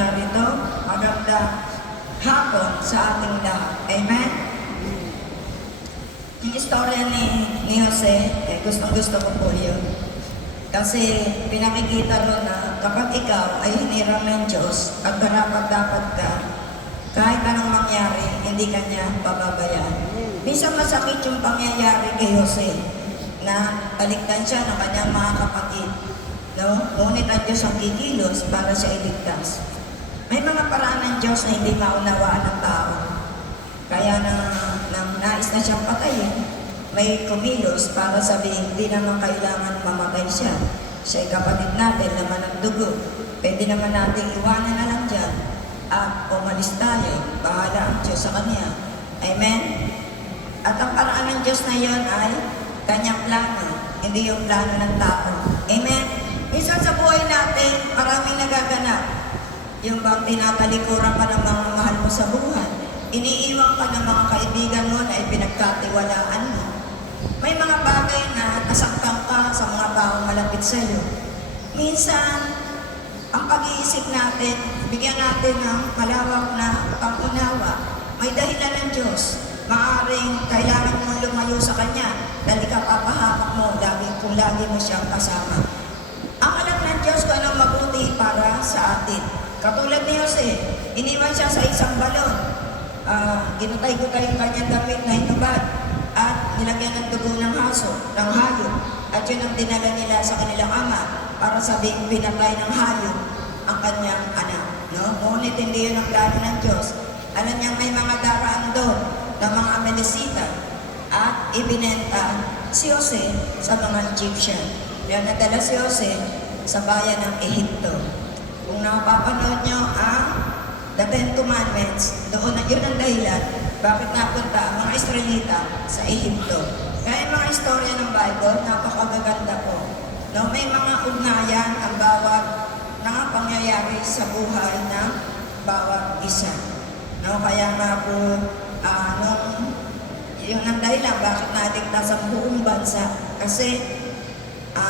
narito. Magandang hapon sa ating lahat. Amen? Yung istorya ni Jose, gustong-gusto ko po yun. Kasi pinakikita ron na kapag ikaw ay hiniram ng Diyos at karapat-dapat ka, kahit anong mangyari, hindi ka niya pababayaan. Minsan masakit yung pangyayari kay Jose na baligtan siya ng kanyang mga kapatid. No? Ngunit ang Diyos ang kikilos para siya iligtas. May mga paraan ng Diyos na hindi maunawaan ng tao. Kaya nang nais na siyang patayin, may kumilos para sabihin, hindi naman kailangan mamatay siya. Siya'y kapatid natin, laman ng dugo. Pwede naman natin iwanan na lang dyan at umalis tayo. Bahala ang Diyos sa kanya. Amen? At ang paraan ng Diyos na yon ay kanyang plano, hindi yung plano ng tao. Amen? Minsan sa buhay natin, maraming nagaganap. Yung bang tinatalikuran ka ng mga mahal mo sa buhay. Iniiwan ka ng mga kaibigan mo na ipinagkatiwalaan mo. May mga bagay na nasaktan ka sa mga taong malapit sa iyo. Minsan, ang pag-iisip natin, bigyan natin ng malawak na pang-unawa. May dahilan ng Diyos. Maaaring kailangan mo lumayo sa Kanya dahil kapapahamak mo kung lagi mo siyang kasama. Ang alam ng Diyos kung anong mabuti para sa atin. Katulad ni Jose, iniwan siya sa isang balon. Ginutay-gutay yung kanyang damit na hinubad at nilagyan ng dugo ng hayop. At yun ang dinala nila sa kanilang ama para sabing pinatay ng hayop ang kanyang anak. No? Ngunit hindi yun ang plano ng Diyos. Alam niyang may mga daraan doon ng mga Amalesita at ibinenta si Jose sa mga Egyptian. Kaya nadala si Jose sa bayan ng Ehipto. Kung napapanood nyo ang The Ten Commandments, doon na yun ang dahilan bakit napunta ang mga Israelita sa Ehipto. Kaya yung mga istorya ng Bible, napakagaganda po. No, may mga ugnayan ang bawat pangyayari sa buhay ng bawat isa. No, kaya nga po, yun ang dahilan bakit naligtas ang buong bansa. Kasi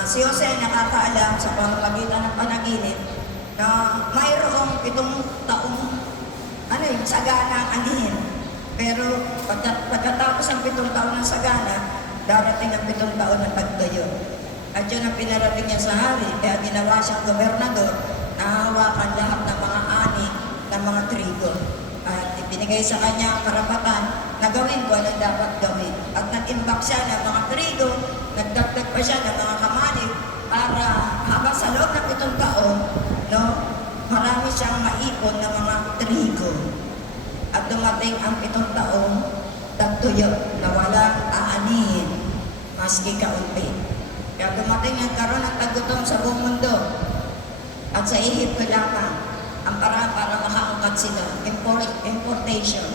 si Jose nakakaalam sa pamamagitan ng panaginip na mayroong 7 taong sagana ang anihin. Pero pagkatapos ang 7 taon ng sagana, darating ang 7 taon ng pagtuyo. At yun ang pinarating niya sa hari, kaya ginawa siyang gobernador na hawakan lahat ng mga ani ng mga trigo. At ibinigay sa kanya ang karapatan na gawin ko ang dapat gawin. At nag-imbak siya ng mga trigo, nagdagdag pa siya ng mga kamali para habang sa loob ng 7 taon, no, marami siyang maipon ng mga trigo. At dumating ang 7 taon, tagtuyo na walang aanihin, maski kaunti. Kaya dumating ang karoon ng tagutom sa buong mundo. At sa Ehipto lamang, ang paraan para makaangkat sila, importation.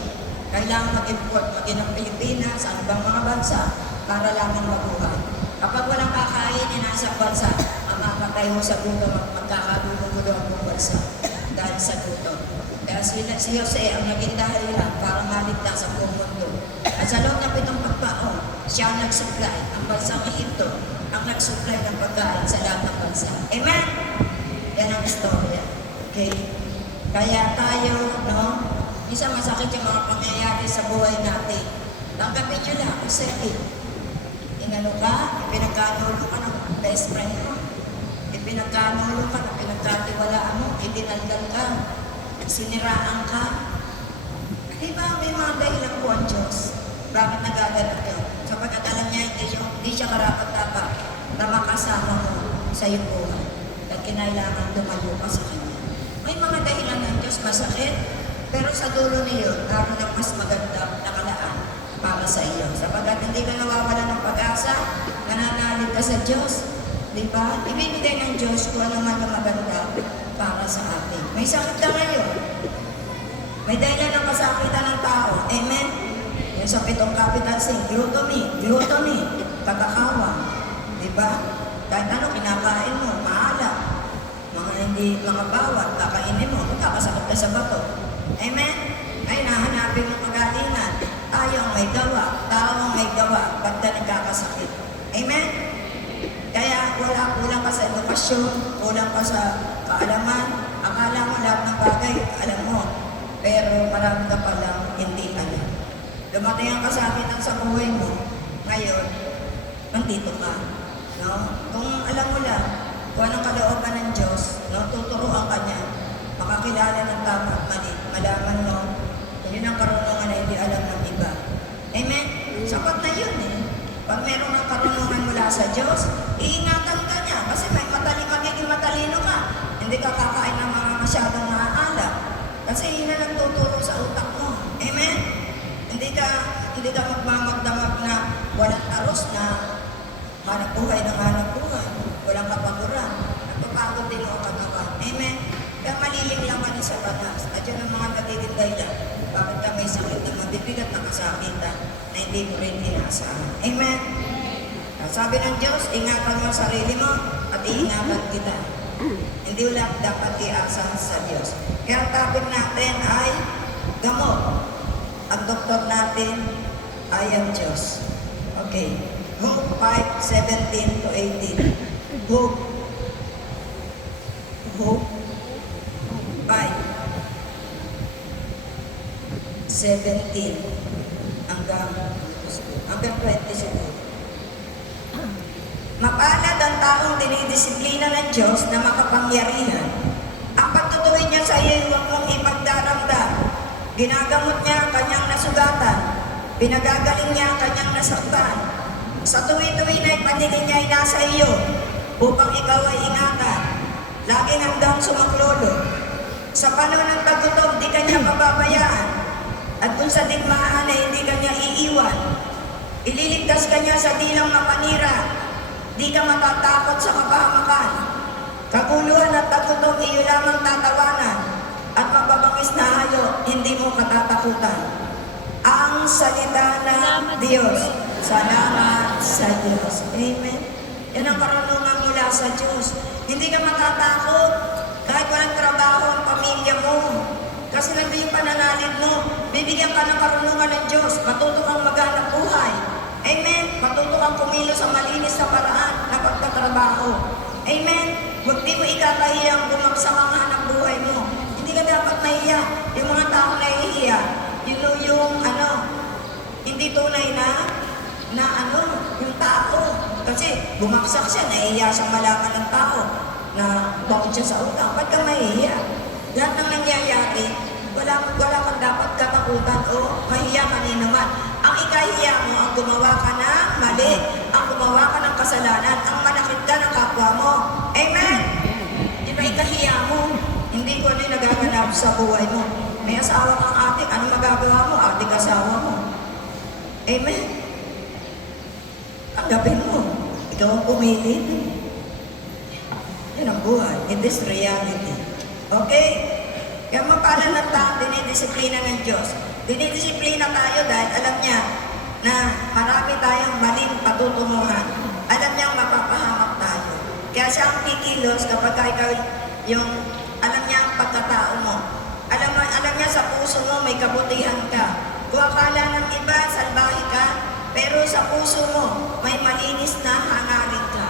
Kailangan mag-import, maging ng Pilipinas, sa ibang mga bansa, para lamang mabuhay. Kapag walang kakainin ng isang bansa, ang mamatay mo sa gutom at magkakagulo-gulo ang buong bansa dahil sa gutom. Kaya si Jose ang naging dahilan para maligtas ang buong mundo. At sa loob ng 7 taon, siya ang nag-supply, ang bansang Ehipto, ang nag-supply ng pagkain sa lahat ng bansa. Amen? Yan ang istorya. Okay? Kaya tayo, no? Minsan masakit yung mga pangyayari sa buhay natin. Tanggapin nyo lang, accept. Inano ka, ipinagkanulo ka ng best friend mo. Ipinagkanulo ka, pinagkatiwalaan mo, itinalgal ka, siniraan ka. Diba, may mga dahilan po ang Diyos. Bakit nagaganap yun? Sapagkat alam niya, hindi siya karapat-dapat na makasama mo sa iyong buhay. At kinailangan lumayo ka sa Kanya. May mga dahilan ng Diyos masakit, pero sa dulo niyo, naroon ang mas maganda na kalaan para sa iyo. Sapagkat hindi ka nawawala ng pag-asa, nananalig ka sa Diyos. Diba? Ibibigay ng Diyos kung ano man ang maganda para sa atin. May sakit ka ngayon. May dahilan ng kasakitan ng tao. Amen? Yung sa 7 capital sin, gluttony, katakawan. Diba? Kahit ano, kinakain mo, maalat. Mga bawat, kakainin mo, magkakasakit ka sa bato. Amen? Ay, nahanapin mo kagalingan. Tayo ang may gawa, tao ang may gawa, ba't ka nagkakasakit? Amen? kulang ka sa edukasyon, kulang ka sa kaalaman, akala mo lahat ng bagay marami ka palang hindi alam. Dumating ang kasakitan sa buhay mo, ngayon, nandito ka. No? Kung alam mo lang, kung anong kalooban ng Diyos, no? Tuturuan ka niya, makakilala ng tama at mali, malaman mo, kung yun ang karunungan na hindi alam ng iba. Amen? Sapat na yun eh. Pag meron ng karunungan mula sa Diyos, iingatan ka niya kasi magiging matalino ka. Hindi ka kakain ng mga masyadong maaalam. Kasi yun na nagtuturo sa utak mo. Amen? Hindi ka magmamagdamag na walang aros na hanap buhay ng hanap buhay. Walang kapaguran. Nagpapagod din ang katawan. Amen? Kaya maliling lang ka sa batas. At yun ang mga nagiging dahilan. Bakit ka may sakit na mabibigat na kasakitan na hindi mo rin inaasahan. Amen? Sabi ng Diyos, ingatan mo ang sarili mo at iingatan kita. Hindi wala dapat iasa sa Diyos. Kaya ang topic natin ay gamot. Ang doktor natin ay ang Diyos. Okay. Hope 5:17 to 18. Hope 5:17 hanggang 20 Mapalad ang taong dinidisiplina ng Diyos na makapangyarihan. Ang pagtutuwid niya sa iyo ay huwag mong ipagdaramdam. Ginagamot niya ang kanyang nasugatan. Pinagagaling niya ang kanyang nasaktan. Sa tuwi-tuwi na ipanilin niya ay nasa iyo upang ikaw ay ingatan. Laging hanggang sumaklolo. Sa panahon ng paggutom, di kanya pababayaan. At kung sa digmaan ay hindi kanya iiwan. Ililigtas kanya sa dilang mapanira. Di ka matatakot sa kapahamakan. Kaguluhan at tagutom, iyo lamang tatawanan. At mababangis na hayo, hindi mo katatakutan. Ang salita ng Diyos. Salamat sa Diyos. Amen. Yan ang karunungan mula sa Diyos. Hindi ka matatakot kahit walang trabaho ang pamilya mo. Kasi nandun yung pananalig mo. Bibigyan ka ng karunungan ng Diyos. Matuto kang maghanap buhay. Amen. Matuto kang kumilos sa malinis na paraan na pagtatrabaho. Amen. Huwag di mo ikakahiyang bumagsak ang hanap buhay mo. Hindi ka dapat mahiya. Yung mga taong nahihiya, hindi tunay yung tao. Kasi bumagsak siya, nahihiya siyang malaman ng tao na bakit siya sa utang. Ba't ka mahihiya? Lahat ng nangyayari, wala kang dapat katakutan o mahiya kanina man. Ang ikahiya mo, ang gumawa ka ng mali, ang gumawa ka ng kasalanan, ang manakit ka ng kapwa mo. Amen? Di ba ikahiya mo? Hindi ko ano yung nagaganap sa buhay mo. May asawa kang atik, ano magagawa mo? Atik asawa mo. Amen? Tanggapin mo. Ikaw ang pumili. Yan ang buhay. It is reality. Okay? Kaya mapala ng tao, dinidisiplina ng Diyos. Dinidisiplina tayo dahil alam niya na marami tayong maling patutunguhan. Alam niyang mapapahamak tayo. Kaya siya ang kikilos kapag ikaw alam niya ang pagkatao mo. Alam niya sa puso mo may kabutihan ka. Kung akala ng iba, salbahe ka, pero sa puso mo may malinis na hangarin ka.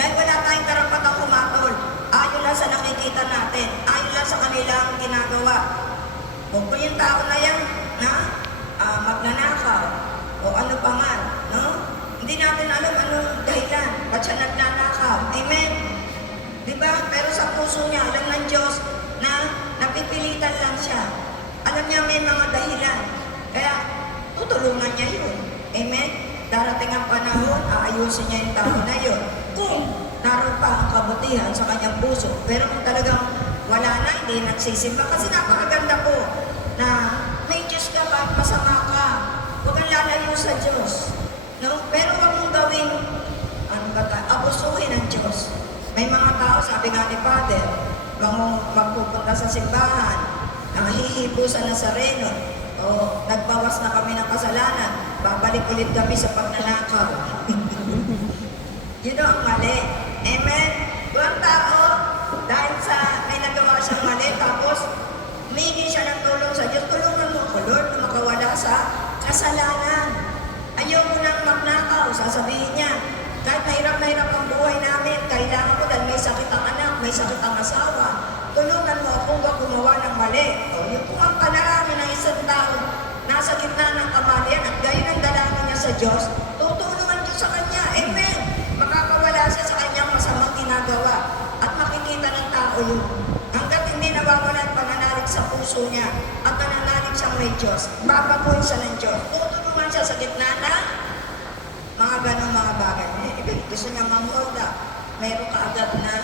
Dahil wala tayong karapatang humatol. Ayon lang sa nakikita natin. Ayon lang sa kanilang ginagawa. Kung yung tao na yan, magnanakaw, o ano pa man, no? Hindi natin alam anong dahilan, ba't siya nagnanakaw. Amen? Diba? Pero sa puso niya, alam ng Diyos na napipilitan lang siya. Alam niya may mga dahilan. Kaya, tutulungan niya yun. Amen? Darating ang panahon, aayusin niya yung tao na yun. Kung naroon pa ang kabutihan sa kanyang puso. Pero kung talagang wala na, hindi nagsisimba. Kasi napakaganda po na may Diyos ka ba, masama ka. Huwag kang lalayo sa Diyos. No? Pero huwag mong gawing abusuhin ng Diyos. May mga tao, sabi nga ni Father, magpupunta sa simbahan, nanghihipo sa Nazareno, o nagbawas na kami ng kasalanan, babalik ulit kami sa pagnanakaw. Yun ang mali. Amen? Kung ang tao, dahil sa may nagawa siyang mali, tapos humingi siya ng tulong sa Diyos, tulungan mo ako, Lord, na makawala sa kasalanan. Ayaw mo nang magnakaw, sasabihin niya, kahit mahirap ang buhay namin, kailangan ko dahil may sakit ang anak, may sakit ang asawa, tulungan mo akong gumawa ng mali. O yung kung ang panarami ng nasa gitna ng kamalian at gayon ang dalangin niya sa Diyos, tutulungan Diyos sa kanya. Amen. Makakawala siya sa kanyang masamang ginagawa at makikita ng tao yun. Hanggat hindi nawawala ang pananalig sa puso niya at pananalig siyang may Diyos, babaguhin siya ng Diyos. Tutulungan siya sa gitna ng mga ganong mga bagay. Gusto niya ma-hold up. Meron ka agad na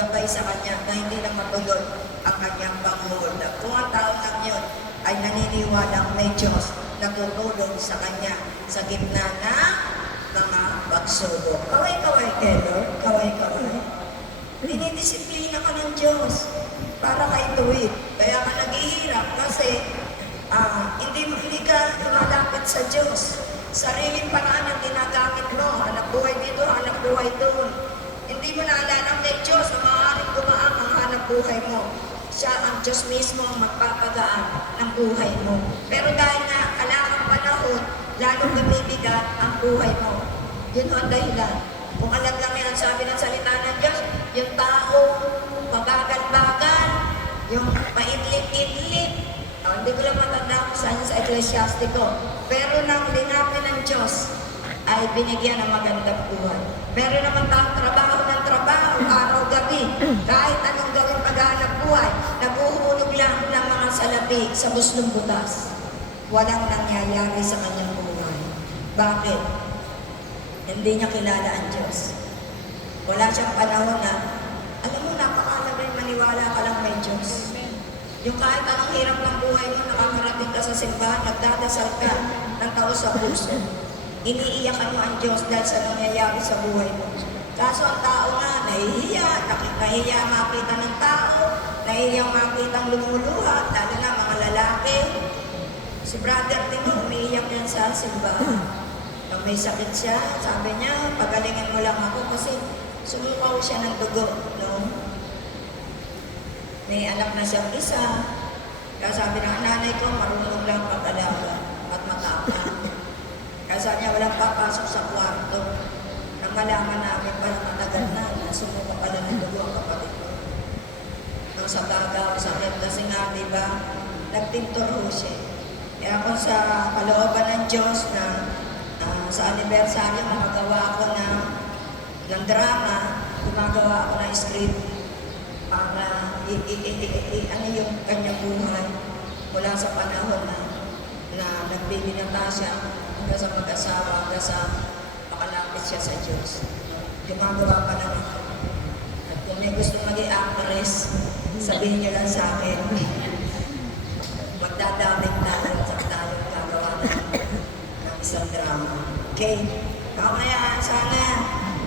gabay sa kanya na hindi lang matulog ang kanyang pang-hold up. Kung ang tao lang yun ay naniniwalang may Diyos na tutulong sa kanya sa gitna ng mga pagsubok. Kaway-kaway kayo, Lord. Kaway-kaway. Dinidisiplina ka ng Diyos para kay tuwid. Kaya ka naghihirap kasi hindi ka lumalapit sa Diyos. Sariling paraan ang ginagamit mo. Hanap buhay dito, hanap buhay doon. Hindi mo naalala may Diyos na maaaring gumaan ang hanap buhay mo. Siya ang Diyos mismo ang magpapagaan ng buhay mo. Pero dahil na kalakang panahon, lalong lumibigat ang buhay mo. Yun ang dahilan. Kung alam lang yan, sabi ng salita ng Diyos, yung tao, pabagal-bagal, yung paidlip-idlip. Hindi ko lang matanda kung saan sa Ecclesiastico. Pero nang linapin ng Diyos, ay binigyan ng magandang buhay. Pero naman trabaho ng trabaho, araw-gabi, kahit anong gawin paghahanap buhay, naguhulog lang ng mga salapi sa buslong butas. Walang nangyayari sa kanyang buhay. Bakit? Hindi niya kilala ang Diyos. Wala siyang panahon na, alam mo, napakalagay maniwala ka lang may Diyos. Yung kahit anong hirap ng buhay mo, nakakarating ka sa simbahan, nagdadasal ka ng tao sa puso. Iniiyakan mo ang Diyos dahil sa nangyayari sa buhay mo. Kaso ang tao nga, nahihiya makita ng tao, nahihiya makita ang lumuluha, lalo na mga lalaki. Si brother Tino, umiiyak yan sa simbahan. Nung may sakit siya, sabi niya, pagalingin mo lang ako kasi sumukaw siya ng dugo. No? May anak na siyang isa. Kaya sabi ng nanay ko, marunong lang mag-alaga at matapang. Kaya sabi niya, walang papasok sa kwarto. Nang malaman namin parang matagal na sumuka pala ng dugo ang kapatid ko. Nung sa baga, sakit kasi nga, di ba, nagtintor ho siya. Kaya kung sa kalooban ng Diyos na sa anibersaryo, makagawa ako ng drama, gumagawa ako ng script para ano yung kanyang buhay mula sa panahon na nagbibinata siya hanggang sa mag-asawa, hanggang sa makalapit siya sa Diyos. Gumagawa pa naman ako. At kung may gusto maging actress, sabihin niyo lang sa akin. Magdadaming tayo sa tayo gagawa ng isang drama. Okay? Kaya sana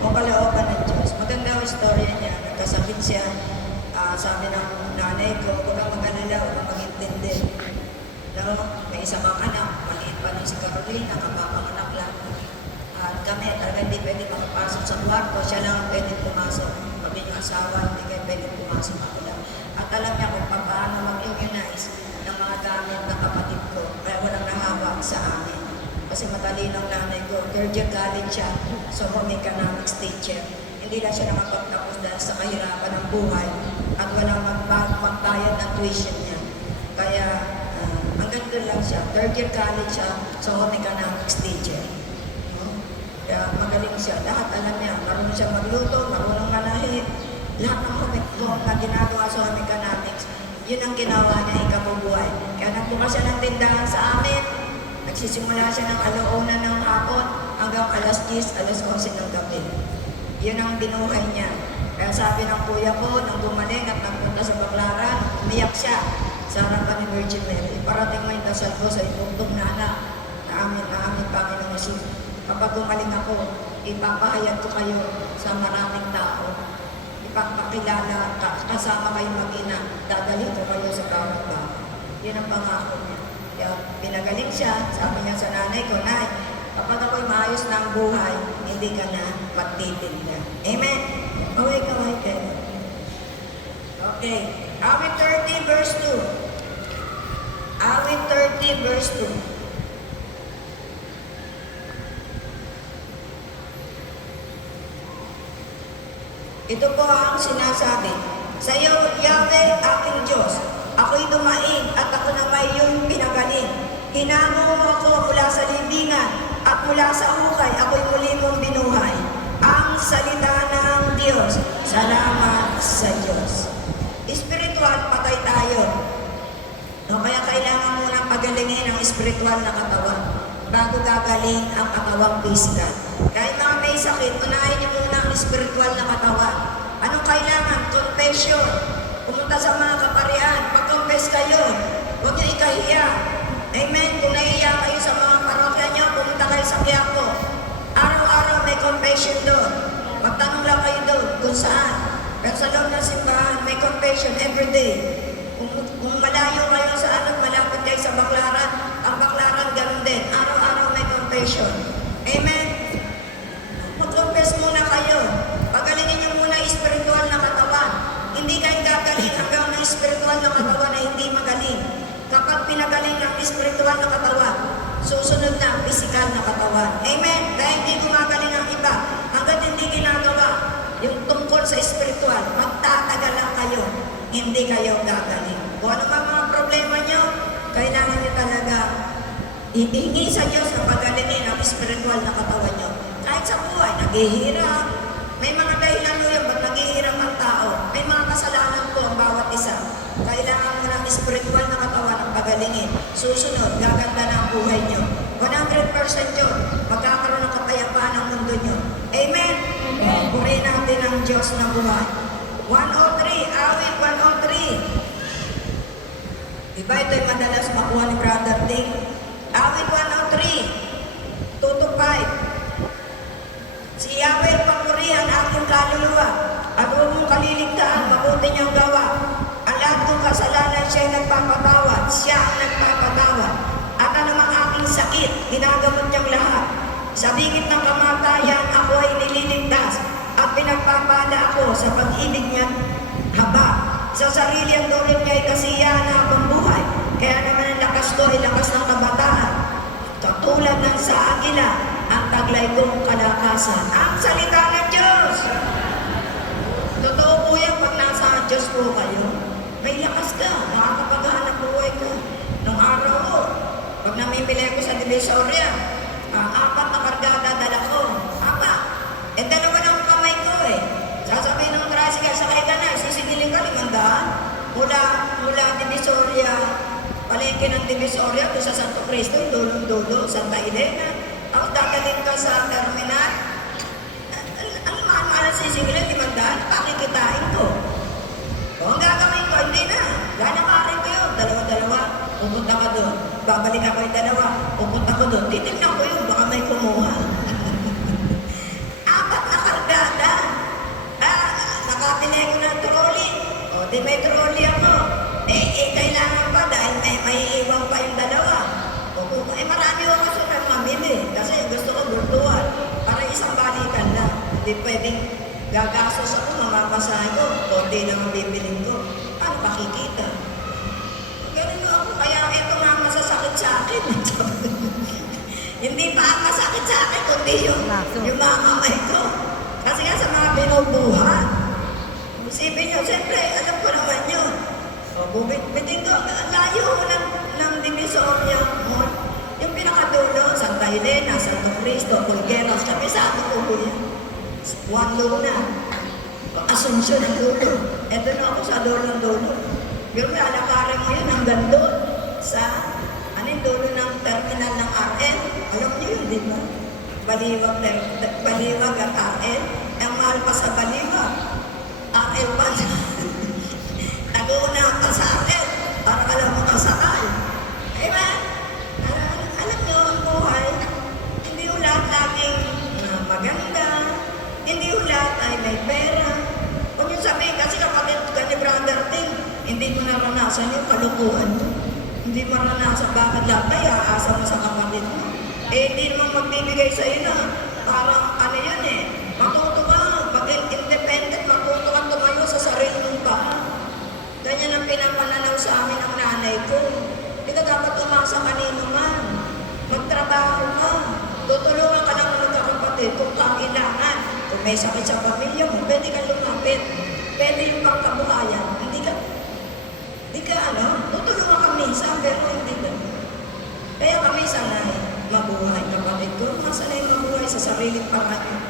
mapalooban ng Diyos. Maganda ang istorya niya. Nagkasakit siya. Sabi ng nanay ko, huwag kang mag-alala, huwag kang mag-intindi. No? May isa kang anak, maliit pa nun si Carolina, kapapanganak lang. At kami, talaga hindi pwede makapasok sa kwarto, siya lang pwede pumasok. Kami yung asawa, hindi kayo pwede pumasok ako lang. At alam niya kung paano mag-immunize ng mga gamit ng kapatid ko, kaya walang nahawak sa amin. Kasi matalinong nanay ko, third year college siya, so home economics teacher. Hindi lang siya nakapagtapos dahil sa kahirapan ng buhay at walang magbayad ng tuition niya. Kaya hanggang doon lang siya. Third year college siya sa home economics teacher. No? Kaya magaling siya. Lahat alam niya. Marunong siya magluto, marunong nanahi. Lahat ng home na ginagawa sa home economics, yun ang ginawa niya ikabubuhay. Kaya nagbukas siya ng tindahan sa amin. Nagsisimula siya ng alauna ng hapon hanggang alas 10, alas 11 ng gabi. Yun ang binuhay niya. Kaya sabi ng kuya ko, nang gumaling at nagpunta sa Baclaran, umiyak siya sa harapan ni Virgin Mary. Parating mo yung dasal ko sa itutong na anak na amin Panginoong Jesus. Kapag gumaling ako, ipapahayag ko kayo sa maraming tao. Ipapakilala, kasama kayo mag-ina, dadalhin ko kayo sa bawat bahay. Yun ang pangako niya. Kaya pinagaling siya, sabi niya sa nanay ko, Nay, kapag ako'y maayos na ang buhay, hindi ka na magtitinda. Amen? Kaway-kaway kayo. Okay. Awit 30 verse 2. Awit 30 verse 2. Ito po ang sinasabi. Sa iyo, Yahweh, aking Diyos, ako'y dumaig at ako na may iyong pinagaling. Tinago mo ako mula sa libingan at mula sa hukay ako'y muli mong binuhay. Ang salita ng Diyos. Salamat sa Diyos. Spiritual, patay tayo. No, kaya kailangan mo nang pagalingin ang spiritual na katawan bago gagaling ang katawang physical. Kahit mga may sakit, unahin niyo muna ang spiritual na katawan. Anong kailangan? Confession. Pumunta sa mga kaparian, mag-confess kayo. Huwag niyo ikahiya. Amen. Kung nahiya kayo sa mga parokya niyo, pumunta kayo sa Quiapo. Araw-araw may confession doon. Magtanong lang kayo doon kung saan. Pero sa loob ng simbahan, may confession every day. Kung malayo kayo sa malapit kayo sa Baklaran, ang Baklaran ganun din. Araw-araw may confession. Amen. Mag-confess muna kayo. Pagalingin niyo muna yung spiritual na katawan. Hindi kayo gagaling hanggang na spiritual na katawan na hindi magaling. Kapag pinagaling ng spiritual na katawan, susunod na ang physical na katawan. Amen. Kaya hindi gumagaling ang iba. Hanggat hindi ginagawa yung tungkol sa spiritual, magtatagal lang kayo. Hindi kayo gagaling. Kung ano mga problema nyo, kailangan nyo talaga hihingi sa Diyos na pagalingin ang spiritual na katawan nyo. Kahit sa buhay, naghihirap. May mga dahilan nyo yan, ba't naghihirap ang tao? May mga kasalanan po ang bawat isa. Kailangan mo ng spiritual na katawan ang pagalingin. Susunod, gaganda na ang buhay nyo. 100% yun. Magkakaroon ng kapayapaan ang mundo nyo. Amen? Amen. Purihin natin ang Diyos na buhay. 103, awit 103. Diba ito'y madalas makuha ni Brother Ding? Awit 103, 2 to 5. Si Yahweh papurihan aking kaluluwa at huwag mong kaliligtaan, mabuti niyang gawa. Ang lahat kong kasalanan siya'y nagpapatawad, siya ang nagpapatawad. At anumang aking sakit, ginagamot niyang lahat. Sa bingit ng kamatayan, ako ay nililigtas at pinagpapala ako sa pag-ibig niya haba. Sa sarili ang dulot niya ay kasiyahan na akong buhay. Kaya naman ang lakas ko ay lakas ng kabataan. Katulad ng sa agila, ang taglay kong kalakasan. Ang salita ng Diyos! Totoo po yan pag nasa Diyos po kayo. May lakas ka, nakakapaghanap buhay ka. Nung araw ko, pag namimili ko sa Divisoria, 4 na kargada dala ko. 4. Dalawa ng kamay ko eh. Sasabihin ng tricycle, sakay ka na, sisigilin ka 500. Mula Divisoria, palengke ng Divisoria, doon sa Santo Cristo, dulo-dulo, Santa Elena. Tapos dadalhin ka sa terminal. Ang mahal sisigilin, 500, pakikitain ko. O ang gagawin ko, hindi na. Ganakarin ko yun, dalawa-dalawa, pupunta ka doon. Babalik ako yung dalawa, pupunta ko doon. Titignan ko yun, baka may kumuha. 4 na kargada. Nakapili ko ng trolley. O, di may trolley ako. Kailangan pa dahil may iwan pa yung dalawa. Marami ako kasi na mamili. Kasi gusto ko virtual. Para isang balikan lang. Hindi pwedeng gagastos ako, mamapasahin ko. Konti lang ang bibiling ko. Ano pakikita? Ganun ako. Kaya ito nga masasakit sa akin. Hindi pa ang masakit sa akin, kundi yung mga kamay ko. Kasi nga sa mga binubuhat. Isipin nyo, siyempre, alam ko naman yun. O, bubit-bitin ko. Layo ko ng Divisoria mo. Yung pinakadulo, Santa Elena, Santo Cristo, Pulgueros, Kapisado ko po yan. Juan Luna. Asunsyon ang dulo. Ito na ako sa dulo-dulo. Yung alakaran mo yun hanggang doon sa dulo ng terminal ng RL. Alam niyo yun, di ba? Baliwag at RL. Ang mahal pa sa Baliwag. RL pa. Nag-uuna pa sa RL para ka lang makasakal. Diba? Alam niyo, ang buhay, hindi yung lahat laging maganda. Hindi yung lahat ay may pera. Huwag niyo sabihin, kasi kapatid ka ni Brother Ting, hindi mo naranasan yung kalukuhan mo. Hindi maranasan bakit lang kaya aasa mo sa kapatid mo. Hindi naman magbibigay sa'yo na parang ano yan eh. Matuto ka, maging independent, matuto ka tumayo sa sarili mong paa. Ganyan ang pinapananaw sa amin ng nanay ko. Hindi ka dapat umasa kanino man. Magtrabaho ka. Tutulungan ka lang ng kapatid kung kailangan. Kung may sakit sa pamilya mo, pwede kang lumapit. Pwede yung pangkabuhayan. Hindi ka tutulungan ka minsan, pero hindi ka. Kaya Kung masanay mabuhay sa sariling paraan,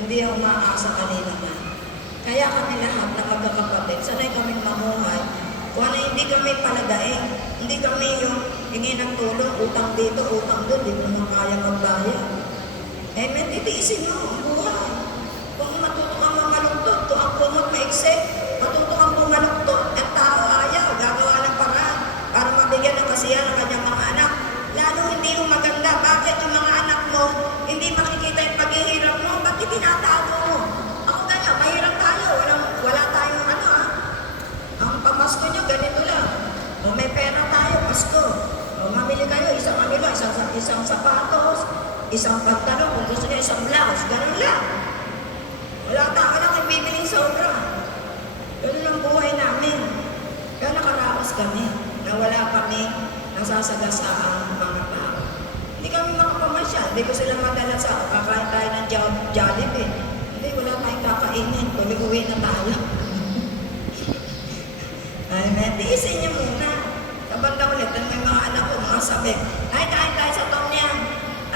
hindi ako maaasa kanila na. Kaya kami lahat na magkakapatid, sanay kaming mamuhay. Kung ano hindi kami palagain, hindi kami yung hingi ng tulong, utang dito, utang doon, di mo na kaya magbayad. Amen, titiisin mo ang buhay. Kung matuto kang mamaluktot, kung ang kumot maikse, matuto kang bumaluktot. Ang tao ayaw, gagawa ng paraan para mabigyan ng kasiyahan ng kanyang mga anak. Lalo hindi mo maganda. Bakit yung mga anak mo, hindi makikita yung paghihirap mo? Ba't itinatago mo? Ako ganyan, mahirap tayo. Wala tayong ang pamasko nyo, ganito lang. O may pera tayo, Pasko. O mamili kayo, isang sapatos, isang pantalon, kung gusto nyo isang blouse, ganun lang. Wala lang ibibiling sobra. Ganun ang buhay namin. Kaya nakaraos kami na wala kami nasasagasaan mga tao. Hindi kami makapamasyal. Hindi ko sila madala sa kakain tayo ng Jollibee. Hindi, wala tayong kakainin. Tuloy-uwi na tayo. Amen. Tiisin niyo muna. Kabanda ulit, may mga anak ko, mga sabi, ay, kain tayo sa Tom Yum.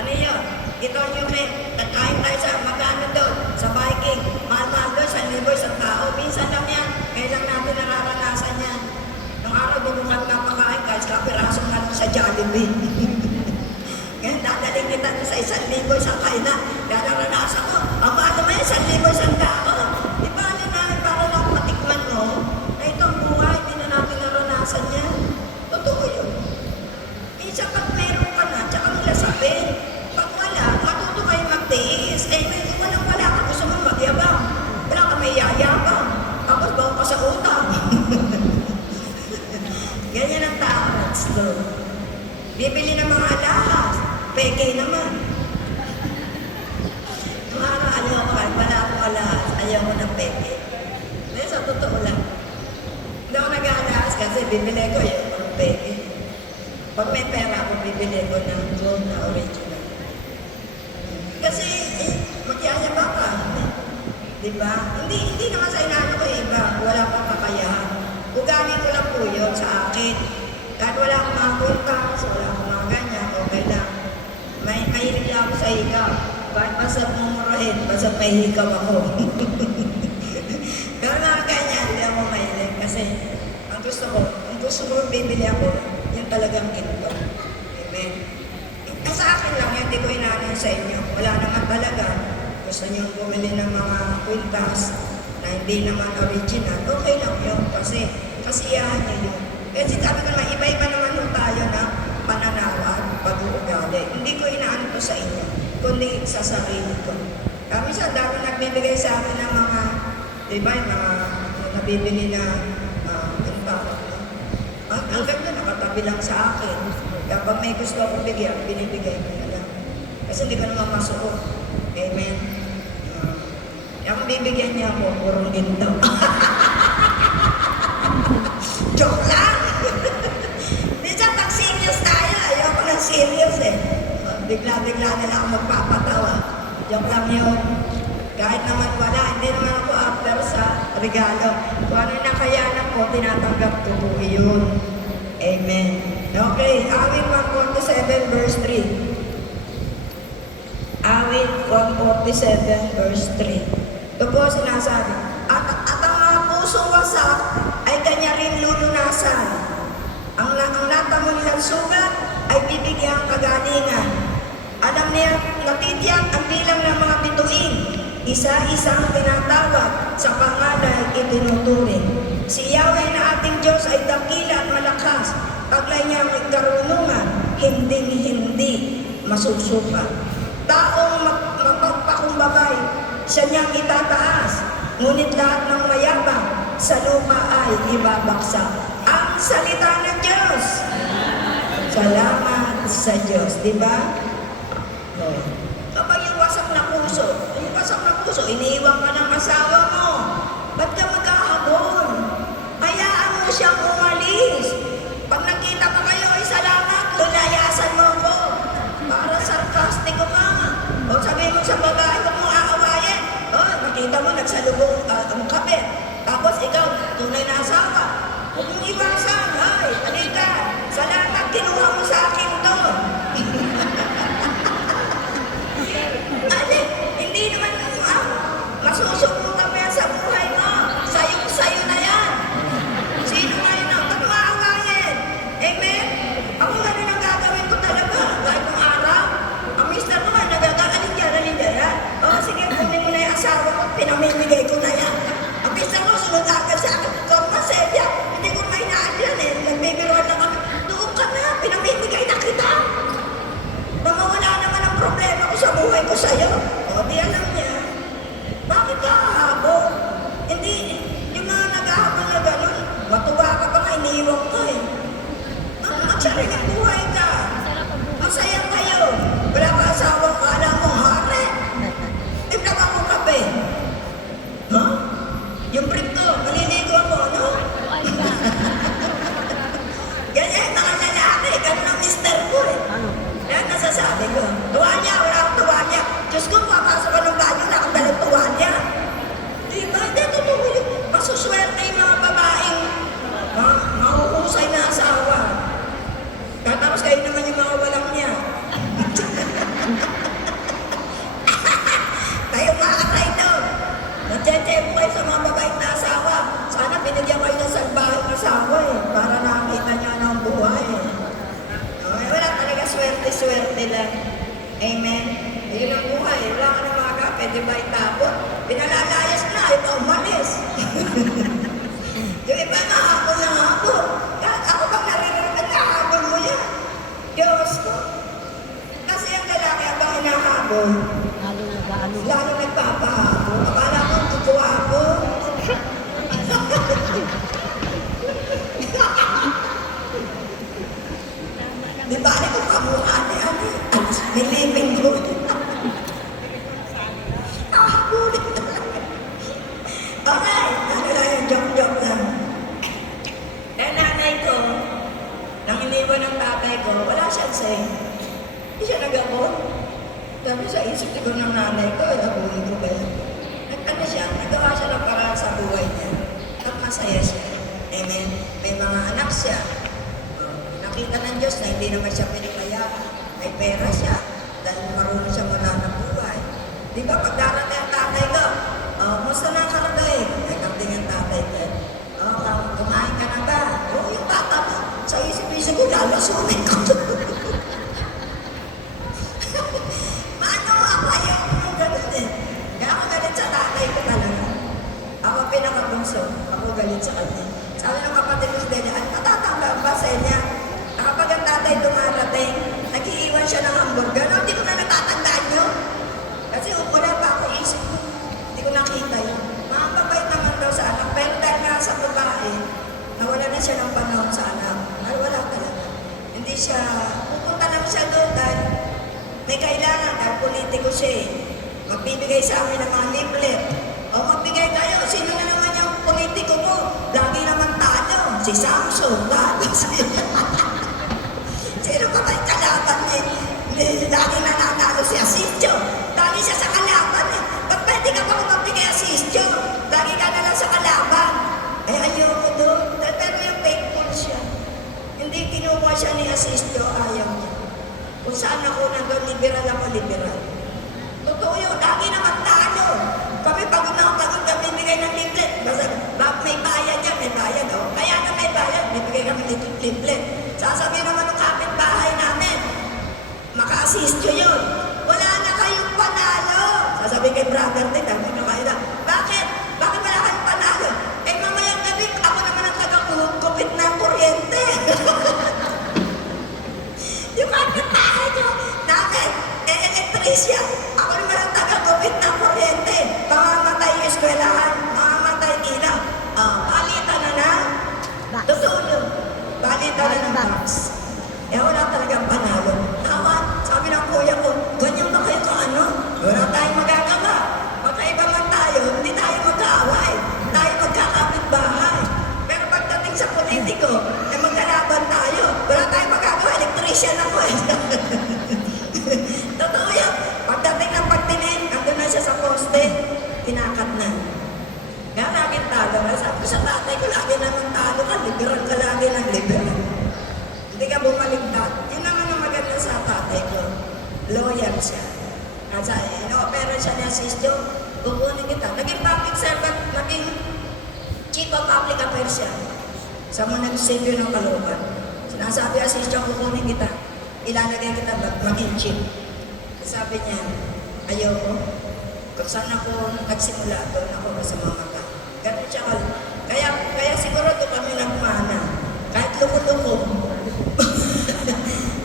Ano yun? Ito yung kain tayo sa magano doon, sa Viking. Mahal-mahal doon, 1,000 isang tao. Minsan lang yan. Kailan natin nararanasan yan. Nung araw, doon kami napakain, kahit kapiraso na doon sa Jollibee. Ngayon, dadaling kita doon sa 1,000 isang kainan. Nararanasan ko, ang mahal naman yan, 1,000 isang tao. Di ba, ano namin, para lang matikman mo, na itong buhay, hindi na natin naranasan yan. Totoo yun. Minsan pag meron ka na, tsaka nila sabihin, pag wala, matuto kayo magtiis. Eh, kung wala ka, gusto mo magyabang. Wala ka may yayabang. Tapos bago ka sa utang. Ganyan ang tao. Bibili ng mga alahas. Peke naman. Nung araw, ayaw ko, wala akong alahas. Ayaw ko ng peke. Pero sa totoo lang. Hindi ako nag-alahas kasi bibili ko yung peke. Pag may pera ako, bibili ko ng gold na original. Kasi, magyayaba ka. Diba? Hindi naman sa inano ko iba. Wala pang kakayahan. Ugali ko lang po yun sa akin. Kahit wala akong mga contacts, wala akong mga ganyan, okay lang. Mahilig lang ako sa hikaw. Kahit basta mumurahin, basta may hikaw ako. Pero mga ganyan, hindi ako mahilig. Kasi, ang gusto ko bibili ako, yung talagang ginto. Amen. Sa akin lang, hindi ko inaano sa inyo. Wala naman talaga. Gusto nyo bumili ng mga kwintas na hindi naman original. Okay lang yun. Kasi kasiyahan nyo yun. Kasi sabi ko naman, iba-iba naman nung tayo na pananaw at pag-uugali. Hindi ko inaano to sa inyo, kundi sa sarili ko. Kami sa dami nagbibigay sa akin ng mga, di ba, yung mga nabibili na ang ganda, nakatabi lang sa akin. Kapag may gusto akong bigyan, binibigay ko na lang. Kasi hindi ko naman masuot. Amen. Yung bibigyan niya ako, purong ginto. Joke lang! Minsan pag serious tayo, ayoko ng serious eh. Bigla-bigla na lang ako magpapatawa. Joke lang yun. Kahit naman wala, hindi naman ako after sa regalo. Kung ano na kaya ko, tinatanggap totoo yun. Amen. Okay, Awit 147 verse 3. Awit 147 verse 3. Ito po sinasabi, at ang mga pusong wasak ay kanya rin lulunasan. Ang natamo nilang sugat ay bibigyan kagalingan. Alam niya, natitiyak ang bilang ng mga bituin. Isa-isang tinatawag sa pangalan itinuturing. Si Yahweh na ating Diyos ay dakila at malakas. Taglay niya ang karunungan, hindi masusuka. Taong mapagpakumbabay, siya niyang itataas. Ngunit lahat ng mayabang sa lupa ay ibabaksak. Ang salita ng Diyos. Salamat sa Diyos. Diba? No. Kapag yung wasak na puso, iniiwan ka ng asawa mo. Ba't ka magkahabol? Hayaan mo siyang umalis. Pag nakita pa kayo, ay salamat, lulayasan mo ko. Para sarkastiko ka. O sabihin mo sa babae, huwag mong aawayin. O, makita mo, nagsalubong ang kape. Tapos ikaw, tunay na asawa. Huwag mong iwasan. Ay, halika. Salamat, kinuha mo sa akin to. Maring ang buhay ka. Masaya kayo. Wala ka asawang kala mo, hari. Tignan mo kape. Ha? Yung brief ko, maliligo ako, no? Ganyan, mga lalaki. Ganun ang mister ko eh. Yan nasasabi ko. Tuwalya, wala akong tuwalya. Diyos ko, papasok ka ng banyo, wala akong dalang tuwalya. Diba? Hindi, totoo yun. Masuswerte yung mga babaeng mahuhusay na asawa. Tapos kayo naman yung mga walang niya. Kayo mga kaito. Nagtete po kayo sa mga babaeng na asawa. Sana binigyan kayo ng salbahang asawa eh. Para nakakita niyo na ang buhay eh. Okay, wala talaga swerte-swerte lang. Amen. Yun ang buhay. Wala ka na mga pwede ba itapon? Pinalalayas na, ito umalis. Yung iba nahabol na habol. Ako bang naririnig na nahabol mo yan? Diyos ko. Kasi ang lalaki abang hinahabol. Lalo nagpapahabol. Akala mo tutuwa ako. Di ba rin kung kamukha ni ano? Nilipin ko. Nakahabulin talaga. Okay, ano lang yung joke-joke lang. Eh, nanay ko, nang iniwan ng tatay ko, wala siyang say. Hindi siya nag-abot. Sabi sa isip ko ng nanay ko, nabuhin ko ba yun? Ano siya, nagawa siya ng paraan sa buhay niya. At masaya siya. Amen. May mga anak siya. Nakita ng Diyos na hindi naman siya pinipaya. May pera siya. Dahil marunong siya mananap buhay. Di ba, pag darating ang tatay ko, musta na karagay? Ay, kapting ang tatay ko. Kumain ka na ba? Yung tata mo, sa isip-isip ko, lalasunin ko. Maano ako, ayaw ko ng ganun eh. Kaya ako galit sa tatay ko talaga. Ako pinakabunso, ako galit sa kanya. Sabi ng kapatid ko sa Denya, natatanda ba sa niya? Kapag ang tatay dumarating, nag-iiwan siya ng hamburger. Hindi ko na natatandaan yun. Kasi wala pa ako isip ko. Hindi ko nakita yun. Mga babait naman daw sa anak. Pero dahil nga sa babae, nawala na siya ng panahon sa anak. Ay, wala talaga. Hindi siya, pupunta lang siya doon dahil may kailangan. Dahil politiko siya eh. Magbibigay sa amin ng mga leaflet. O magbigay kayo. Sino na naman yung politiko mo? Lagi naman talo. Si Samson. Talo siya. Sino pa ba yung kalaban eh? Lagi nananalo si Asistio. Lagi siya sa kalaban eh. Ba't pwede ka pa kung magbigay Asistio? Lagi ka na lang sa kalaban. Eh ayoko doon. Pero yung faithful siya. Hindi kinuha siya ni Asistio, ayaw niya. Kung saan ako nandun, liberal ako, liberal. Totoo yun, lagi naman talo. Kami pagod na pagod kami bibigay ng limplet. Basta may bayad yan, may bayad. Oh. Kaya na may bayad, bibigay kami dito limplet. Sasabihin naman ng kapitbahay namin, maka-assist yun. Wala na kayong panalo. Sasabihin kay brother din, dami na kayo na. Bakit? Bakit wala kayong panalo? Eh mamayang gabi, ako naman ang taga-kupit ng kuryente. Yung kapitbahay ko, namin, electrician. Ako naman ang taga-kupit ng kuryente. Mamamatay yung eskwelahan, mamamatay ilaw. Palitan na na. Totoo yun. Palitan na ng box. Eh wala talagang panalo. Tama, sabi ng kuya ko, ganyan ba kayo ano? Wala tayong magagawa. Magkaiba man tayo, hindi tayo magkaaway. Tayo magkakapit-bahay. Pero pagdating sa politiko, eh magkalaban tayo. Wala tayong magagawa, electrician ako eh. Totoo yun. Pagdating ng pagtingin, nandun na siya sa poste, tinakat na. Kaya laging talo. Sabi ko sa tatay ko, lagi naman talo ka, liberal ka lagi ng liberal. Hindi ka bumaligtad. Yun naman ang maganda sa tatay ko. Loyal siya. Kasi ino-opera siya ni Asistio, kukunin kita. Naging public servant, naging chief of public affairs siya. Sa munisipyo ng Caloocan. Sinasabi Asistio, kukunin kita. Ilalagay kita maging chief. Sabi niya, ayoko. Kung saan ako nagsimula, doon ako sa mga mata. Ganun siya. Kaya siguro doon kami nagmana. Kahit lukot-lukot.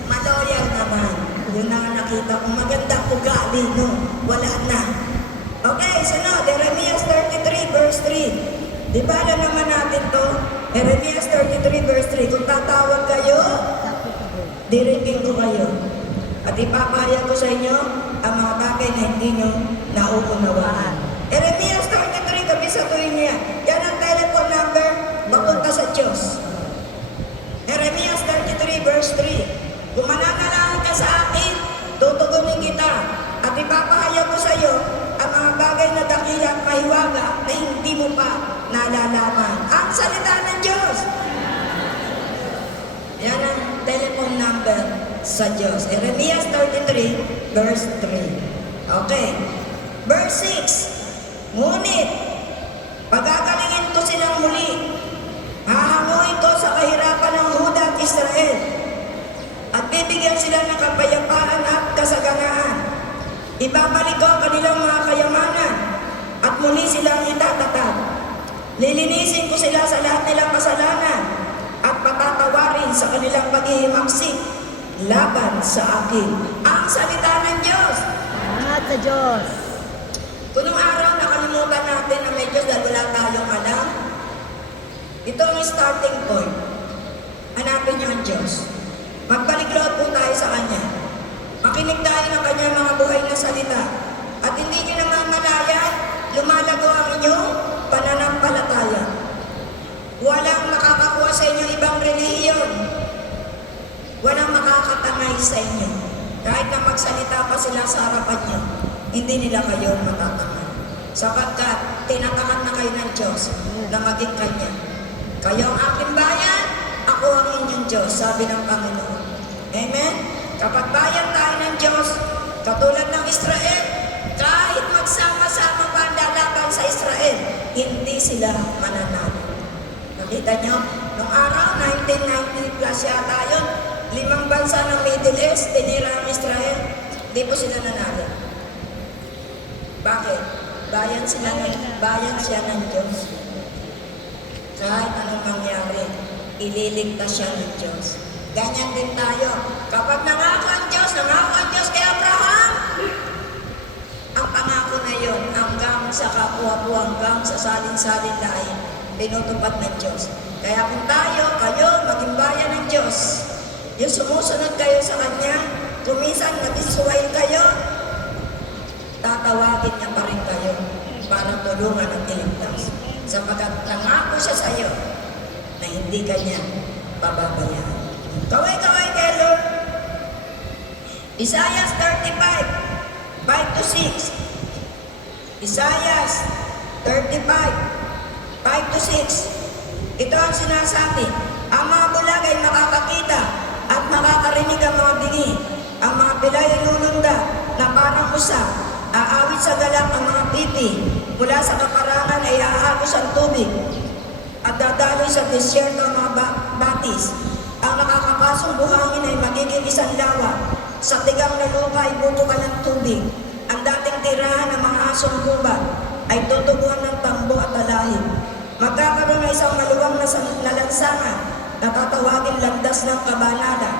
Maloyal naman. Yun na nga nakita ko. Maganda ugali, no? Wala na. Okay, sunod. Jeremias 33 verse 3. Di ba alam naman natin to? Jeremias 33 verse 3. Kung tatawag kayo, Diriting ko kayo. At ipapahayag ko sa inyo ang mga bagay na hindi nyo nauunawaan. Jeremias 33, kabisatuhin niya. Yan ang telephone number, papunta sa Diyos. Jeremias 33, verse 3. Kung mananalangin ka sa akin, tutugunin kita. At ipapahayag ko sa iyo ang mga bagay na dakila at mahiwaga na hindi mo pa nalalaman. Ang salita ng Diyos. Yan ang telephone number sa Diyos. Jeremias 33, verse 3. Okay. Verse 6. Ngunit, pagagalingin ko silang muli. Hahanguin ko sa kahirapan ng Huda at Israel. At bibigyan sila ng kapayapaan at kasaganaan. Ibabalik ko ang kanilang mga kayamanan at muli silang itatatag. Lilinisin ko sila sa lahat nilang kasalanan at patatawarin sa kanilang paghihimaksik laban sa akin. Ang salita ng Diyos. Salamat sa Diyos. Kung nung araw nakalimutan natin na may Diyos dahil wala tayong alam, ito ang starting point. Hanapin niyo ang Diyos. Magbalik loob po tayo sa Kanya. Makinig tayo ng Kanyang mga buhay na salita. At hindi niyo namamalayan, lumalago ang inyong pananampalataya. Walang makakakuha sa inyo ibang relihiyon. Walang makakatangay sa inyo. Kahit na magsalita pa sila sa harapan niyo, hindi nila kayo matatangan. Sapagkat tinatakan na kayo ng Diyos na maging Kanya. Kayo ang aking bayan, ako ang inyong Diyos, sabi ng Panginoon. Amen? Kapag bayan tayo ng Diyos, katulad ng Israel, kahit magsama-sama pa ang lalaban sa Israel, hindi sila mananalo. Nakita nyo? Noong araw, 1990 plus yata yun, 5 bansa ng Middle East, tinira ang Israel, hindi po sila nanalo. Bakit? Bayan siya ng Diyos. Kahit anong mangyari, ililigtas siya ng Diyos. Ganyan din tayo. Kapag nangako ang Diyos kay Abraham, ang pangako na yun, hanggang sa kapwa-po, hanggang sa salin-salin lain, pinutupad ng Diyos. Kaya kung tayo, kayo, maging bayan ng Diyos, yung sumusunod kayo sa Kanya, kumisan natisway kayo, tatawagin niya pa rin kayo para tulungan at iligtas. Sapagkat nangako siya sa iyo na hindi kanya pababayaan. Kaway-kaway kay Lord. Isaiah 35, 5-6. Isaiah 35, 5-6. Ito ang sinasabi. Ang mga bulag ay makakakita at makakarinig ang mga bingi. Ang mga pilay ay lulunda na parang usa. Aawit sa galak ang mga pipi. Mula sa kaparangan ay aagos ang tubig. At dadaloy sa disyerto ang mga batis. Ang nakakapasong buhangin ay magiging isang lawa. Sa tigang na lupa ay bubukan ng tubig. Ang dating tirahan ng mga asong gubat ay tutubuan ng tambo at alahib. Magkakaroon na isang maluwang na lansangan na tatawagin landas ng kabanada.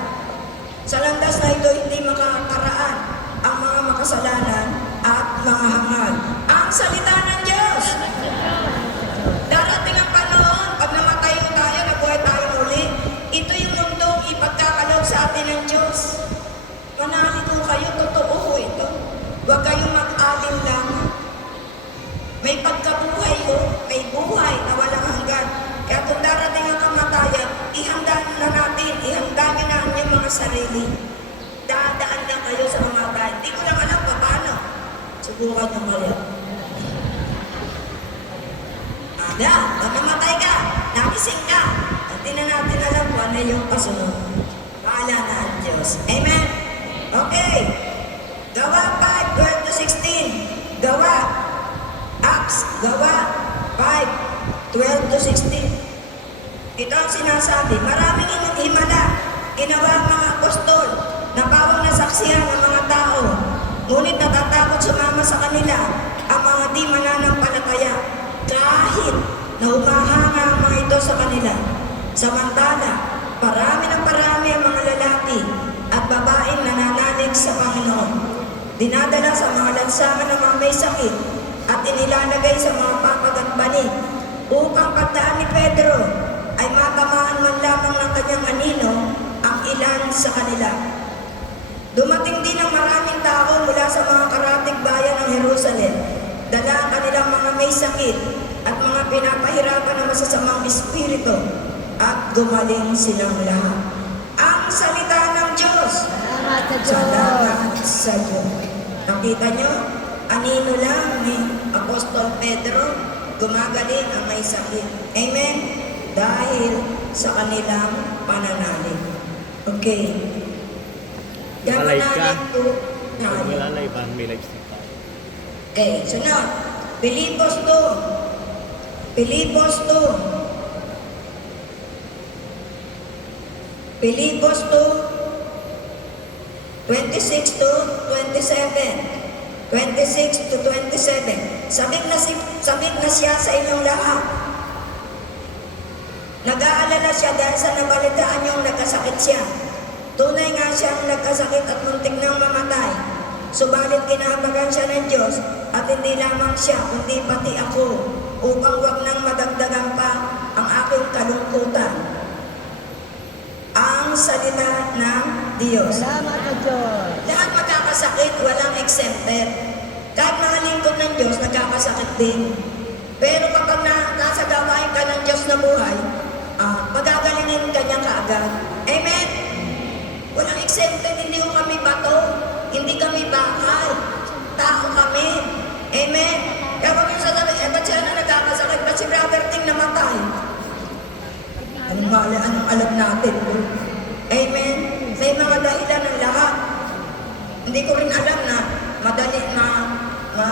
Sa landas na ito hindi makakaraan ang mga makasalanan at mga hangal. Ang salita ng Diyos. Darating ang panahon, pag namatay tayo, nabuhay tayo muli, ito yung mundong ipagkakalob sa atin ng Diyos. Manalig ko kayo, totoo ho ito. Huwag kayong mag-alin lang. May pagkabuhay ho, may buhay na walang hanggan. Kaya kung darating ang kamatayan, ihanda na natin, ihanda nyo na ang inyong mga sarili. Dadaan lang kayo sa kamatayan. Hindi ko lang alam paano. Subukan nyo kayo. Pag namatay ka, nagising ka, at di na natin alam kung ano yung kasunod. Bahala na ang Diyos. Amen? Okay. Gawa 5, 12-16. Gawa. Acts. Gawa 5, 12-16. Ito ang sinasabi. Maraming himala. Ginawa ang mga apostol na bawang nasaksihan ng mga tao. Ngunit natatakot sumama sa kanila ang mga di mananampalataya. Kahit na humahanga ang mga ito sa kanila. Samantala, parami ng parami ang mga lalaki at babaeng nananalig sa Panginoon. Dinadala sa mga lansangan ng mga may sakit at inilalagay sa mga papag at banig upang pagdaan ni Pedro ay matamaan man lamang ng kanyang anino ang ilan sa kanila. sa mga karatig bayan ng Jerusalem, dala ang kanilang mga may sakit at mga pinapahirapan ng masasamang espiritu, at gumaling silang lahat. Ang salita ng Diyos. Salamat sa Diyos. Salamat sa Diyos. Nakita nyo, anino lang ni Apostol Pedro, gumagaling ang may sakit. Amen? Dahil sa kanilang pananalig. Okay. Malay ka. Gaganalig po Pag tayo. malalay ba, may live stream tayo. Okay, sunod. Pilipos 2. Pilipos 2. Pilipos 2, 26 to 27. 26 to 27. Sabik na siya sa inyong lahat. Nag-aalala siya dahil sa nabalitaan niyong nagkasakit siya. Tunay nga siyang nagkasakit at muntik nang mamatay. Subalit kinahabagan siya ng Diyos at hindi lamang siya kundi pati ako upang wag nang madagdagan pa ang aking kalungkutan. Ang salita ng Diyos. Salamat sa Diyos. Lahat magkakasakit, walang exempted. Kahit mga lingkod ng Diyos, nagkakasakit din. Pero kapag nasa gawain ka ng Diyos na buhay, magagalingin ka niya kaagad. Amen? Walang exempted, hindi ko kami bato, hindi kami bakal. Tao kami. Amen? Kaya pag yung sasabi, ba't siya na nagkakasakit? Ba't si Brother Ting namatay? Anong alam natin? Amen? May mga dahilan ng lahat. Hindi ko rin alam na madali na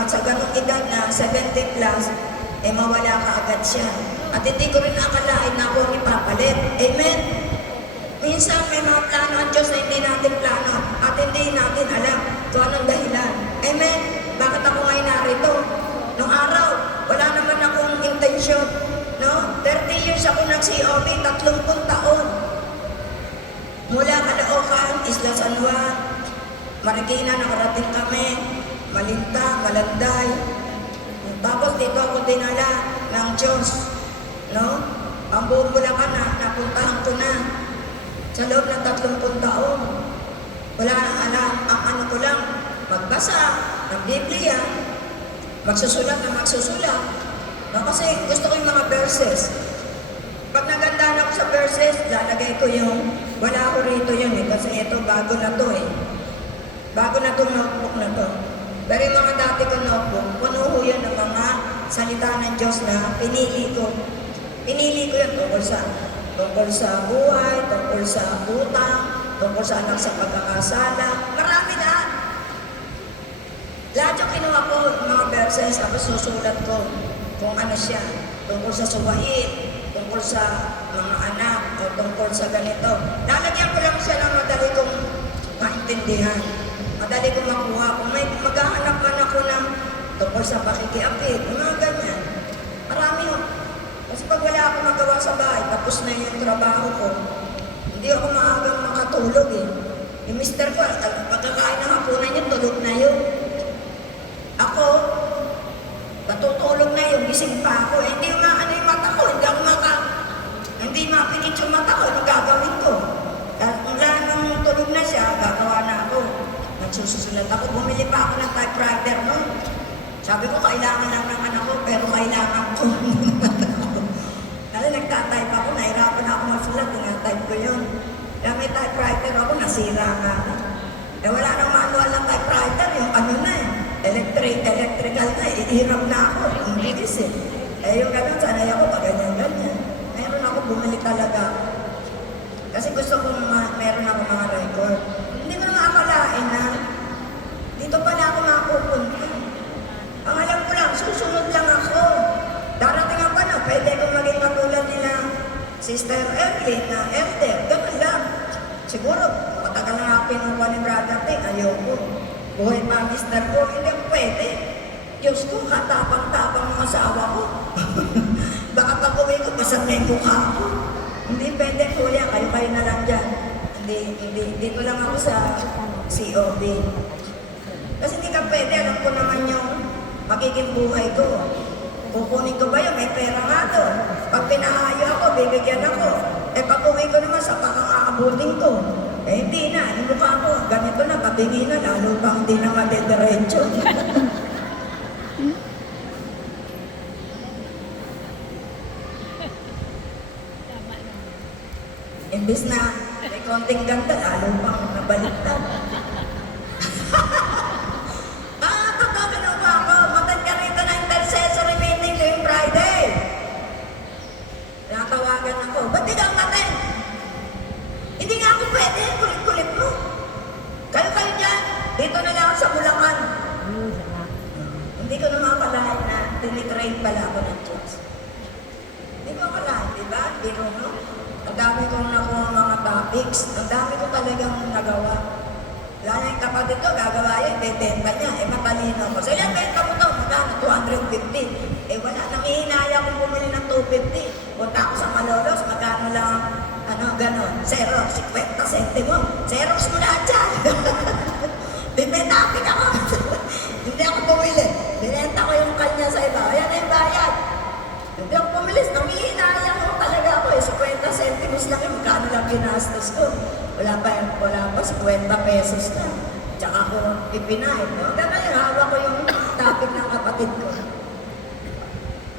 sa ganong edad na 70 plus, mawala ka agad siya. At hindi ko rin akalain na ako ang ipapalit. Amen? Minsan may mga plano ang Diyos na hindi natin plano at hindi natin alam kung anong dahilan. Amen? Bakit ako ngayon narito? Nung araw, wala naman akong intensyon. No? 30 years ako nag-COB, 30 taon. Mula Caloocan, Isla San Juan, Marikina, nakarating kami, Malinta, Malanday. Tapos dito ako dinala ng Diyos. No? Ang buong Bulacan na, napuntahan ko na. Sa loob ng 30 taon. Wala nang alam. Ang ano ko lang, magbasa ng Biblia, magsusulat na magsusulat. No? Kasi gusto ko yung mga verses. Pag nagandaan ako sa verses, lalagay ko yung, wala ko rito yun eh, kasi ito bago na to eh. Bago na itong notebook na to. Pero yung mga dati ko notebook, puno ko yun ng mga salita ng Diyos na pinili ko. Pinili ko yun tungkol sa buhay, tungkol sa utang, tungkol sa anak sa pagkakasala. Marami lahat. Lahat yung kinuha ko, mga verses, tapos susulat ko kung ano siya. Tungkol sa suwain, tungkol sa mga anak, o tungkol sa ganito. Lalagyan ko lang siya ng madali kong maintindihan. Madali kong makuha. Kung may maghahanap man ako ng tungkol sa pakikiapid, mga ganyan. Marami ho. Kasi pag wala akong magawa sa bahay, tapos na yung trabaho ko, hindi ako maagang makatulog eh. Yung mister ko, pagkakain ng hapunan niya, tulog na yun. Ako, natutulog na yun, gising pa ako. Eh, hindi umaano yung mata ko, hindi mapinit yung mata ko, ano gagawin ko? Kung nung tulog na siya, gagawa na ako. Nagsusulat ako, bumili pa ako ng typewriter noon. Sabi ko, kailangan lang naman ako, pero kailangan ko. Kasi nagtatype ako, nahirapan ako masulat, type ko yun. Kaya may typewriter ako, nasira nga. Eh wala nang manual ng typewriter, yung ano na eh. Electrical na, ihirap na ako, ang bilis eh. Eh yung ganun, sanay ako pag ganyan-ganyan. Meron ako, bumili talaga. Kasi gusto kong meron ako mga record. Hindi ko naman akalain na dito pala ako mapupunta. Ang alam ko lang, susunod lang ako. Darating ang panahon, pwede kong maging katulad nila Sister Evelyn na elder. Ganun lang. Siguro, matagal na pinuha ni Brother Ting, ayoko. Buhay pa, mister ko, hindi pwede. Diyos ko, katapang-tapang ng asawa ko. Baka pag uwi ko, pasabihin ko ka ako. Hindi pwede, kuya, kayo na lang dyan. Hindi, dito lang ako sa COB. Kasi hindi ka pwede, alam ko naman yung magiging buhay ko. Kukunin ko ba yun? May pera nga doon. Pag pinahayo ako, bibigyan ako. Eh pag uwi ko naman, sa pakakaabutin ko. Eh, hindi na. Yung mukha ko, ganito na, patingi na, lalo pa hindi na madediretso. Imbis na may konting ganda, lalo pang nabaliktad. Totoo ka na ba ako? Matag ka rito na intercessory meeting ngayong Friday. Natawagan ako, ba't di ka umaten? Hindi nga ako pwede, kulit-kulit mo. Kayo dyan, dito na lang ako sa Bulacan. Hindi ko naman akalain na tinitrain pala ako ng Diyos. Hindi ko akalain, di ba? Biro mo. Ang dami kong nakuha mga topics. Ang dami ko talagang nagawa. Lalo yung kapatid ko, gagawa yun, bebenta niya. Eh, matalino ko. So, yan, benta mo to. Magkano? 250. Eh, wala. Nangihinaya kong bumili ng 250. Punta ako sa Malolos, magkano lang, ganon. Xerox, 50 sentimo. Xerox mo lahat dyan. Bibenta ako. Hindi ako bumili. Binenta ko yung kanya sa iba. Ayan na yung bayad. Hindi ako pumilis. Nangihinaya ko talaga ako. 50 centimos lang yung magkano lang ginastos ko. Wala pa, 50 pesos na. Tsaka ako ipinahin. Hanggang ngayon, hawak ko yung topic ng kapatid ko.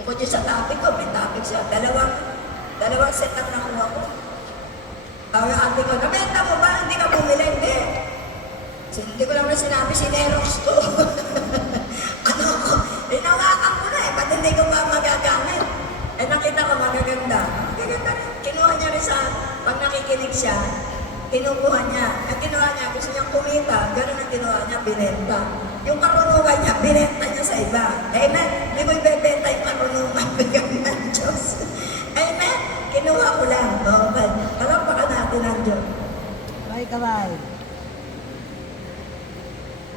Bukod yun sa topic ko, may topic siya. Dalawang set ang nakuha ko. Ang ate ko, nabenta mo ba? Hindi ka bumili? Hindi. Hindi ko naman sinabi, sinerox ko. Hinawakan ko na eh, ba't hindi ko pa magagamit? Eh nakita ko magaganda. Magaganda rin. Kinuha niya rin sa, pag nakikinig siya, kinukuha niya. Ang kinuha niya, gusto niyang kumita, gano'n ang kinuha niya, binenta. Yung karunungan niya, binenta niya sa iba. Amen? Hindi mo ibebenta yung karunungan, bigyan ng Diyos. Amen? Kinuha ko lang. Okay. Talampakan natin ang Diyos. Kamay.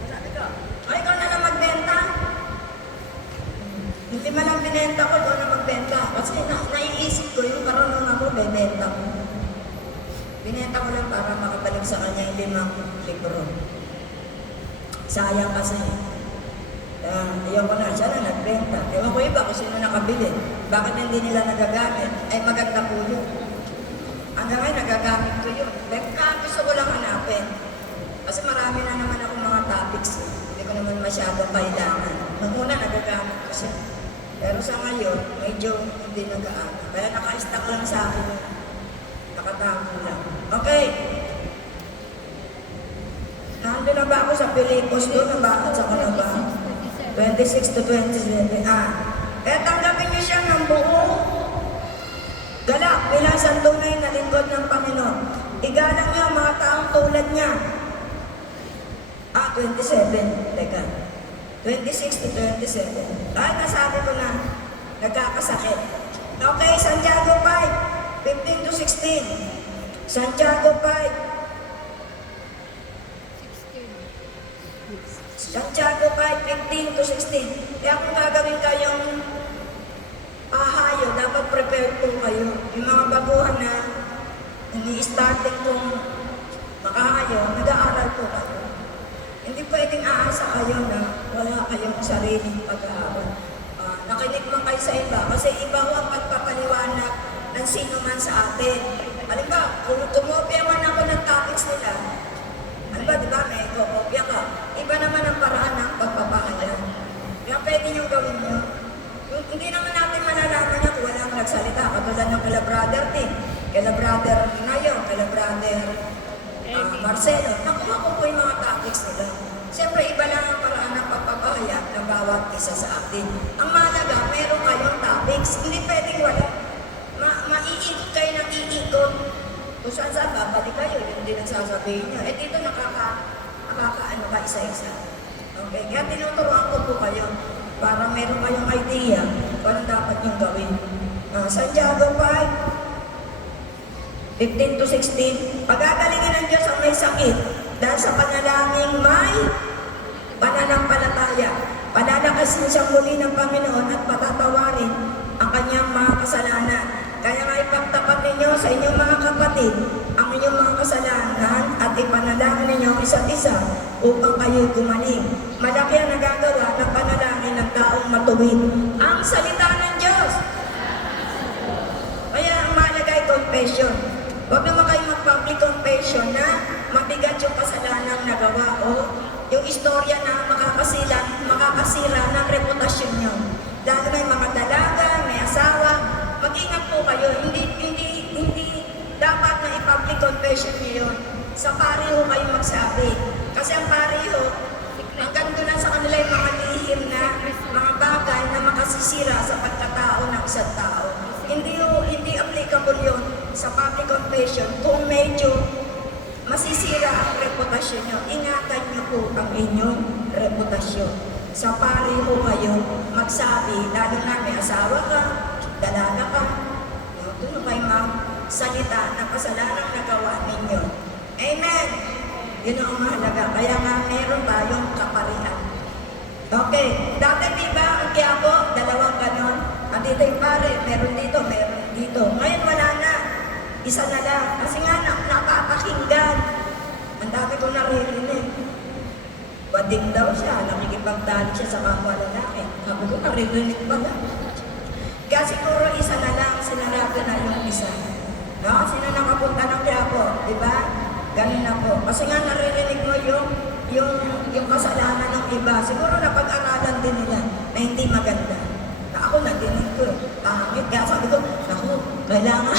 Sabi ko, ay, ikaw na lang magbenta. Hindi man lang binenta ko, ikaw na magbenta. Kasi naiisip ko yung karunungan ko, bebenta ko. Binenta ko lang para makabalik sa kanya yung 5 libro. Sayang kasi. Ayaw ko na, siya na nagbenta. Ewan ko iba kung sino nakabili. Bakit hindi nila nagagamit? Ay maganda po yun. Hanggang ngayon nagagamit ko yun. Gusto ko lang hanapin. Kasi marami na naman ako mga topics. Hindi ko naman masyadong kailangan. Nung una nagagamit ko siya. Pero sa ngayon, medyo hindi nag-aano. Kaya naka-stack lang sa akin. Nakatago lang. Okay. Nandun na ba ako sa Pilipos doon? Nabakit sa ko na ba? 26 to 27. Kaya tanggapin niyo siya ng buong galak bilang santunay na lingkod ng Panginoon. Igalang niyo ang mga taong tulad niya. 27. Teka. 26 to 27. Nasabi ko na, nagkakasakit. Okay, Santiago 5, 15 to 16. Santiago 5, Santiago 5, 15 to 16. Kaya kung gagawin kayong pahayo, dapat prepared po kayo. Yung mga baguhan na ini-starting kong makahayo, nag-aaral po kayo. Hindi pwedeng aasa kayo na wala kayong sariling pag-aaral. Nakinig mo kayo sa iba, kasi iba ho ang pagpapaliwanag ng sino man sa atin. Halimbawa, kung kumopya man ako ng topics nila, halimbawa, di ba, may kumopya ka, iba naman ang paraan ng pagpapahayag. Kaya pwede niyong gawin niyo. Hindi naman natin malalaman niya kung walang nagsalita, katulad ng kala brother Tim, kala brother Nayo, kala brother Marcelo. Nakuha ko po yung mga topics nila. Siyempre, iba lang ang paraan ng pagpapahayag ng bawat isa sa atin. Ang mahalaga, meron kayong topics. Hindi pwedeng wala. Maiikot kayo ng iikot. Kung saan babalik kayo, yun din ang sasabihin niya. Eh dito nakakaano ka isa-isa. Okay? Kaya tinuturuan ko po kayo para meron kayong idea kung ano dapat yung gawin. Santiago 5, 15 to 16. Pagagalingin ng Diyos ang may sakit dahil sa panalangin may pananampalataya. Palalakasin siyang muli ng Panginoon at patatawarin ang kanyang mga kasalanan. Kaya nga ipagtapat ninyo sa inyong mga kapatid ang inyong mga kasalanan at ipanalangin ninyo isa't isa upang kayo gumaling. Malaki ang nagagawa ng panalangin ng taong matuwid. Ang salita ng Diyos. Kaya ang mahalaga ay confession. Huwag naman kayo mag-public confession na istorya na makakasira ng reputasyon nyo. Lalo may mga dalaga, may asawa, mag-ingat po kayo. Hindi dapat na i-public confession nyo yun. Sa pareho kayo magsabi. Kasi ang pareho, hanggang doon lang sa kanila yung mga lihim na mga bagay na makasisira sa pagkatao ng isang tao. Hindi applicable yun sa public confession kung medyo masisira ang reputasyon nyo. Ingatan nyo po ang inyong reputasyon. Sa pareho kayo magsabi, lalo na may asawa ka, dalaga ka, doon kayo magsalita ng kasalanang nagawa ninyo. Amen! Yun ang mahalaga. Kaya nga meron tayong kaparihan. Okay. Dati diba ang Quiapo, dalawang ganon. At dito yung pare, meron dito. Ngayon wala na. Isa na lang. Kasi nga napapakinggan. Ang dami ko naririnig. Bading daw siya. Nakikipagdali siya sa kapwa lalaki. Sabi ko, naririnig pa lang. Kaya siguro isa na lang. Sinarado na yung isa. No? Sino nakapunta ng Quiapo? Diba? Ganun na po. Kasi nga naririnig mo yung kasalanan ng iba. Siguro napag-aralan din nila na hindi maganda. Na ako nadinig ko. Pangit. Kaya sabi ko, naku, kailangan.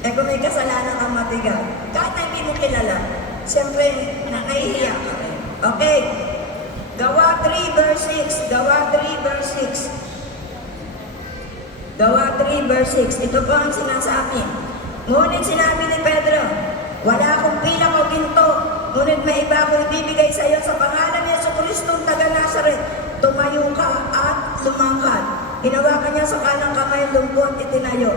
Eh kung may kasalanan kang mabigat, kahit na hindi mo kilala, siyempre, nahihiya ka rin. Okay. Gawa 3 verse 6. Gawa 3 verse 6. Gawa 3 verse 6. Ito po ang sinasabi. Ngunit sinabi ni Pedro, wala akong bilang o ginto, ngunit may iba akong ibibigay sa iyo sa pangalan ni Jesucristong taga Nazaret. Tumayo ka at lumangkad. Hinawakan niya sa kanang kamay lungkot itinayo.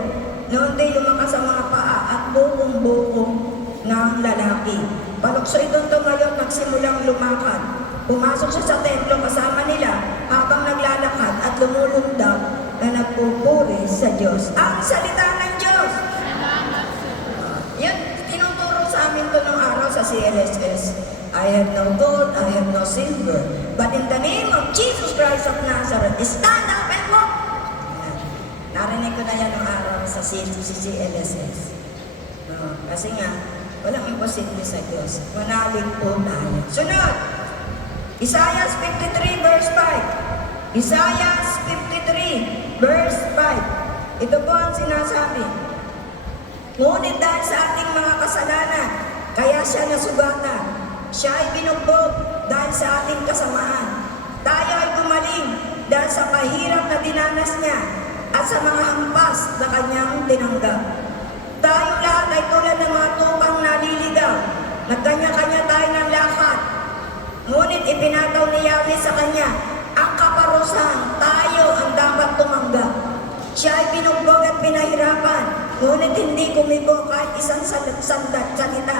Noon din lumakas ang mga paa at buong-buong ng lalaki. Palukso itong tumayo, nagsimulang lumakad. Pumasok siya sa templo kasama nila habang naglalakad at lumulundag na nagpupuri sa Diyos. Ang salita ng Diyos! Yan, tinuturo sa amin to nung araw sa CLSS. I have no gold, I have no silver, but in the name of Jesus Christ of Nazareth, stand up and walk! Yan. Narinig ko na yan nung araw sa CLSS. No, kasi nga, walang imposible sa Diyos. Manalig po tayo. Sunod! Isaiah 53 verse 5. Isaiah 53 verse 5. Ito po ang sinasabi. Ngunit dahil sa ating mga kasalanan, kaya siya nasugatan. Siya ay binugbog dahil sa ating kasamaan. Tayo ay gumaling dahil sa pahirap na dinanas niya at sa mga hampas na kanyang tinanggap. Tayong lahat ay tulad ng mga tupang naliligaw. Nagkanya-kanya tayo ng lakad. Ngunit ipinataw ni Yahweh sa kanya ang kaparusahan. Tayo ang dapat tumanggap. Siya ay binugbog at pinahirapan, ngunit hindi kumibo kahit isang salita.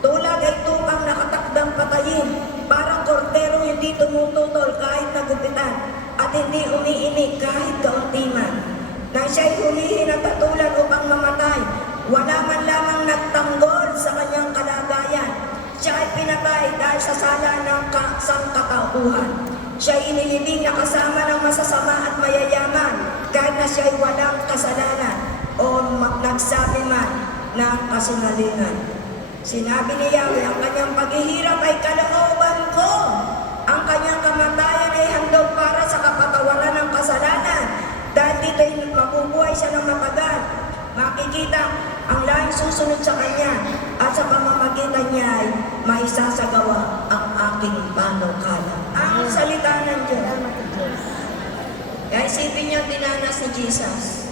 Tulad ay tupang nakatakdang patayin, parang korderong hindi tumututol kahit nagupitan, at hindi umiinig kahit kauntiman. Nang siya'y hulihin at tatulan upang mamatay, wala man lamang nagtanggol sa kanyang kalagayan. Siya ay pinatay dahil sa sala ng sangkatauhan. Siya ay inilibing na kasama ng masasama at mayayaman, kahit na siya ay walang kasalanan o nagsabi man ng kasinungalingan. Sinabi ni Yahweh, ang kanyang paghihirap ay kalooban ko. Ang kanyang kamatayan ay handog para sa kapatawaran ng kasalanan. Dahil dito'y mabubuhay siya ng matagal. Makikita ang lahing susunod sa kanya at sa pamamagitan niya ay maisasagawa ang aking panukala. Ang salita ng Diyos. Kaya isipin niyo, dinanas ni Jesus.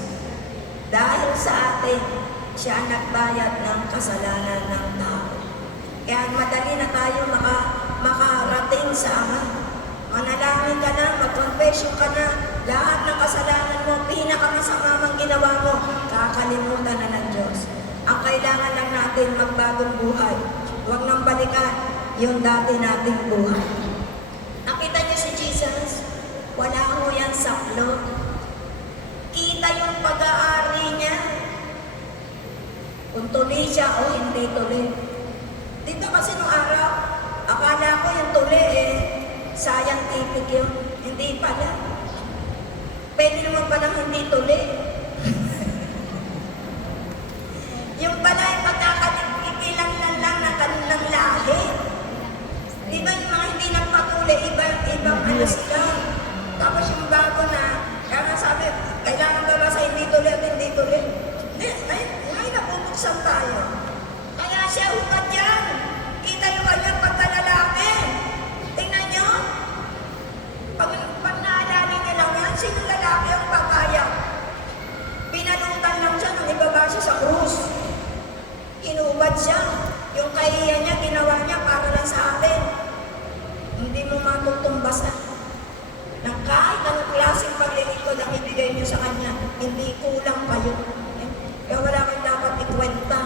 Dahil sa atin, siya ang nagbayad ng kasalanan ng tao. Kaya madali na tayo makarating sa Ama. Manalangin ka na, mag-confession ka na, lahat ng kasalanan mo, pinakamasamang ginawa mo, kakalimutan na ng Diyos. Ang kailangan lang natin magbagong buhay. Huwag nang balikan yung dati nating buhay. Nakita niyo si Jesus? Wala ho yan saklot. Kita yung pag-aari niya. Kung tuloy siya o hindi tuloy. Dito kasi nung araw, akala ko yung tuloy scientific yun. Hindi pala. Pwede naman palang hindi tuloy. Yung pala yung pagkakailangan lang na kanilang lahi. Inubad siya. Yung kahiya niya, ginawa niya para lang sa atin. Hindi mo matutumbasan. Na kahit anong klaseng paglilingkod ang ibigay niyo sa Kanya, hindi kulang pa yun. Kaya wala kang dapat ikwenta.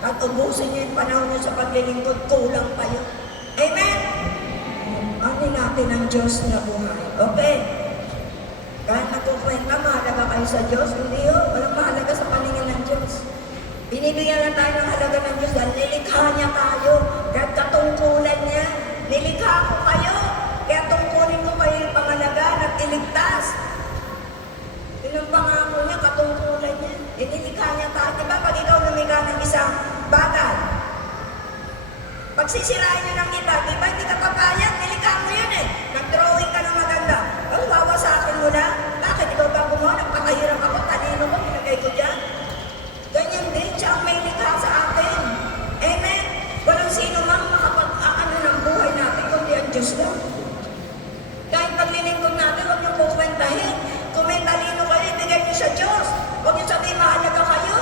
At ubusin niyo yung panahon niyo sa paglilingkod, kulang pa yun. Amen? Ano natin ang Diyos na buhay? Okay. Kahit nagkukwenta, mahalaga kayo sa Diyos, hindi yun. Walang mahalaga sa paningin ng Diyos. Binibigyan lang tayo ng halaga ng Diyos dahil nilikha niya tayo. Kahit katungkulan niya, nilikha ko kayo. Kaya tungkulin ko kayo yung pangalagaan at iligtas. Yun ang pangako niya, katungkulan niya. Nilikha niya tayo. Diba pag ikaw lumikha ng isang bagay, pag sisirain niyo ng iba, diba hindi ka papayag, nilikha mo yun eh. Nag-drawing ka ng maganda. Oh, wawasakin mo na. Bakit ikaw ba gumawa? Nagpakahirap ako, talino ko, nilagay ko dyan. Ganyan din, siya ang may likha sa atin. Amen? Walang sino mang makapag-aano ng buhay natin, kundi ang Diyos lang. Kahit paglilingkod natin, huwag niyong kukwentahin. Kung may talino kayo, ibigay niyo sa Diyos. Huwag niyo sabihin, mahalaga kayo.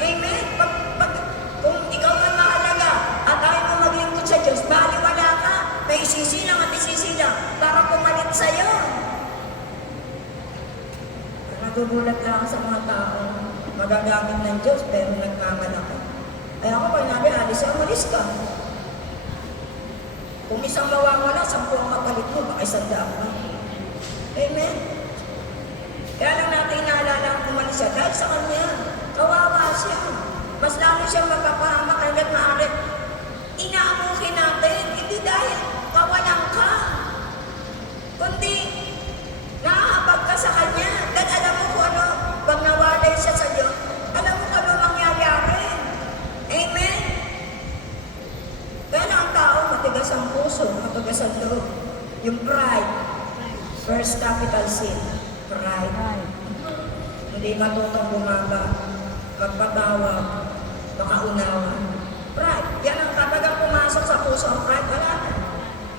Amen? Kung ikaw ang mahalaga at ayaw mo maglingkod sa Diyos, baliwala ka. May isisilang at isisilang para pumalit sa'yo. Nagugulat lang ako sa mga tao magagamit ng Diyos pero nagmamalaki. Ay ako pag nabi, alis ka. Kung isang mawawala, 10 ang kapalit mo, baka 100 ka. Amen? Kaya lang natin naalala ang umalis siya dahil sa Kanya. Kawawa siya. Mas lalo siyang magpapahamak hanggat maaari. Inaamukin natin, hindi dahil kawalan ka. Kundi, nahabag ka sa Kanya. Dahil alam mo kung ano, pag nawalay siya sa Diyos, alam mo kung ano mangyayari. Amen? Kaya lang ang tao, matigas ang puso, matigas ang loob. Yung pride, first capital sin, pride. Hindi matutong bumaba, magpatawag, makaunawa. Pride. Yan ang kapag ang pumasok sa puso ang pride, wala na.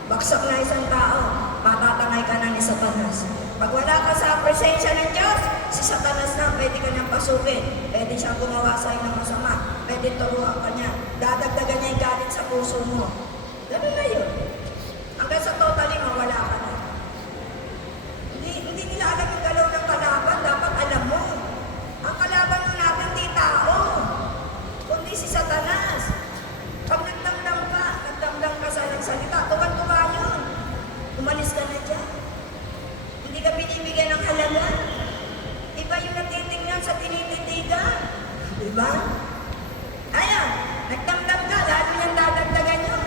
Baksak na isang tao, matatangay ka na ni Satanas. Pag wala ka sa presensya ng Diyos, si Satanas na, pwede ka niyang pasukin. Pwede siyang gumawa sa'yo ng masama. Pwede turuan ka niya. Dadagdagan niya yung galit sa puso mo. Ganun na yun. Hanggang sa totally, mawala ka na. Hindi nila alam yung galaw ng kalaban. Dapat alam mo. Ang kalaban mo natin, di tao. Kundi si Satanas. Pag nagdamdam ka sa nagsalita, tuwan-tuwa yun. Umalis ka na dyan. Hindi ka binibigyan ng halaga. Iba yung natitingnan sa tinititigan. Diba? Ayan, nagdamdam ka, lalo niyang dadagdagan yun.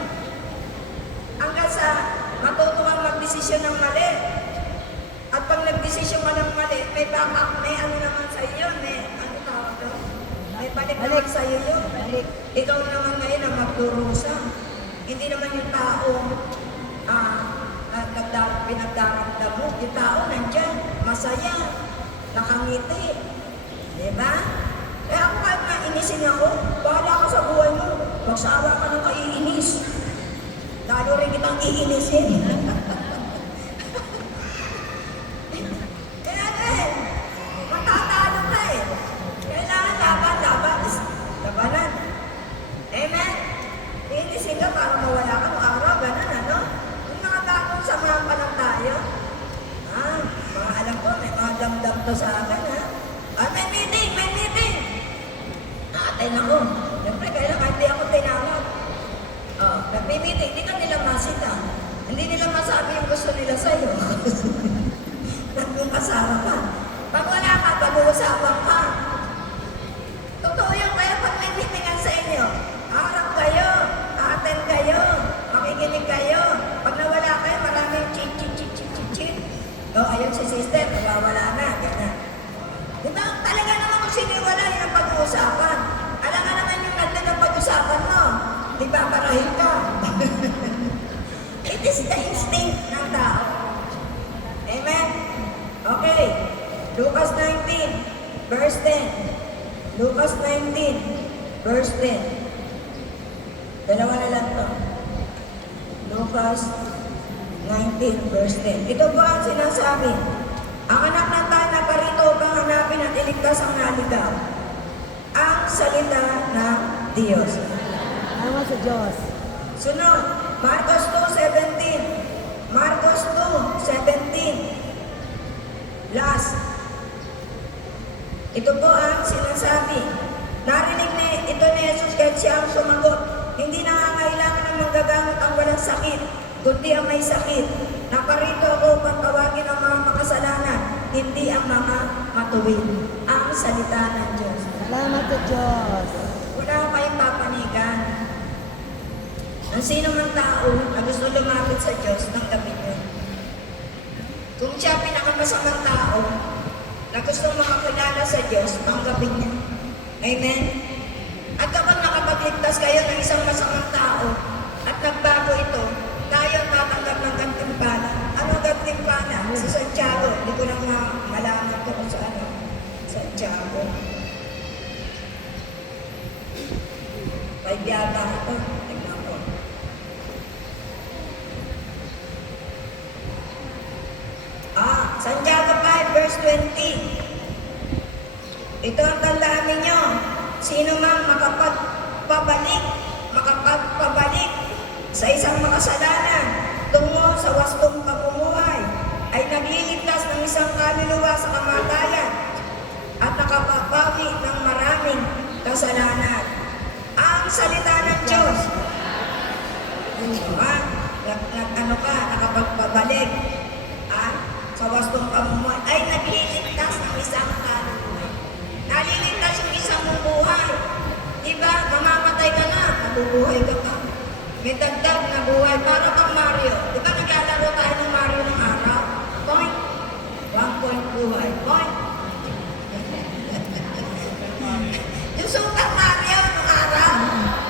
Hanggang sa matuto kang magdesisyon ng mali. At pag nagdesisyon ka ng mali, may backup, may ano naman sa iyo, may ano tawag doon? May balik naman sa iyo yun. Ikaw naman ngayon ang magdurusa. Hindi naman yung tao pinagdaramdam mo. Yung tao nandyan, masaya, nakangiti. Diba? Kaya ako kahit mainisin ako, bahala ka sa buhay mo. Magsawa ka ng kaiinis. Lalo rin kitang iinisin. Kaya matatalo ka eh. Kailangan labanan. Amen? Iinisin ka para mawala ka ng araw, ganun ano? Yung mga taong samahan pa lang tayo. Mga alam ko, may mga damdam to sa akin ha. May meeting! Naatay na ko. Siyempre, kailangan hindi ako tinawag. Nagme-meeting, hindi ka nila masita. Hindi nila masabi yung gusto nila sa'yo. Nagkong kasama ka. Pag wala ka, pag-uusapan ka. Totoo yun, kaya pag may meetingan sa inyo, harap kayo, attend kayo, makikinig kayo. Pag nawala kayo, maraming chit. Ayun si sister, nawawala na, gano'n. Diba, talaga naman kung siniwala yun ang pag-uusapan. Alam ka naman yung nandun ang pag-uusapan mo. Di ba, parahin ka. It is the instinct ng tao. Amen? Okay. Lucas 19, verse 10. Lucas 19, verse 10. Dalawa na lang to. Lucas 19, verse 10. Ito ba ang sinasabi? Ang anak ng tayo na parito upang hanapin at iligtas ang naligaw. Ang salita ng Diyos. Salamat sa Diyos. Sunod, Marcos 2:17. Marcos 2:17. Last. Ito po ang sinasabi. Narinig ito ni Jesus kahit siya ang sumagot. Hindi nangangailangan ng manggagamot ang walang sakit, kundi ang may sakit. Naparito ako upang tawagin ang mga makasalanan, hindi ang mga matuwid. Ang salita ng Diyos. Salamat sa Diyos. Wala ko kayong papanigan. Ang sino man tao na gusto lumapit sa Diyos, tanggapin niyo. Kung siya pinakamasamang tao na gustong makakilala sa Diyos, tanggapin niya. Amen? At kapag nakapagligtas kayo ng isang masamang tao at nagbago ito, tayo tatanggap ng gantimpala. Ano gantimpala? Sa Santiago. Hindi ko lang malaman ito kung saan. Santiago. May biyata ito. Tignan ko. Santiago 5 verse 20. Ito ang tandaan ninyo. Sino mang makapagpabalik sa isang makasalanan tungo sa wastong pamumuhay ay nagliligtas ng isang kaluluwa sa kamatayan at nakapabawi ng maraming kasalanan. Ang salita ng Diyos. Nakapagpabalik sa wastong pamumuhay ay nagliligtas ng isang kaluluwa. Naliligtas yung isang buhay. Diba? Mamamatay ka na, mabubuhay ka pa. May dagdag na buhay. Para kang Mario. Diba naglalaro tayo ng Mario ng araw? Point. 1 point buhay. Point. Yung Super Mario ng araw.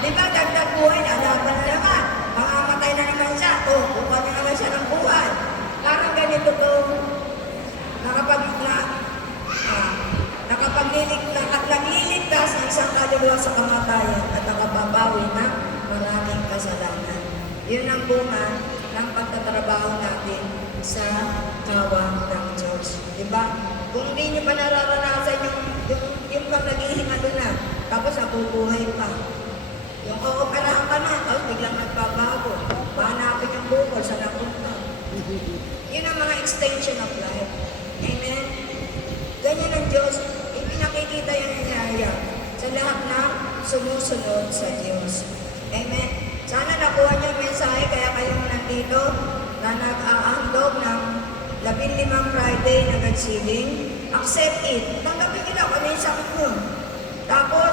Diba dagdag buhay, lalaban na naman. Mamamatay na naman siya. Kukuha na naman siya ng buhay. Parang ganito to. Nagliligtas ng isang kaluluwa sa kamatayan at nakababawi ng maraming kasalanan. Yun ang bunga ng pagtatrabaho natin sa kawan ng Diyos. Diba? Kung hindi nyo pa nararanasan yung pag naghihingalo na, tapos nabubuhay pa. Yung ooperahan ka na, tapos biglang nagbabago. Pahanapin yung bukol sa napunta. Yun ang mga extension of life. Amen? Ganyan ang Diyos. Ipinakikita yung nangyayari sa lahat ng sumusunod sa Diyos. Amen? Sana nakuha niyo yung mensahe kaya kayong nandito na nag-aandog ng 15 Friday na nagsiling. Accept it. Tanggapin niyo lang kung ano yung sakit niyo. Tapos,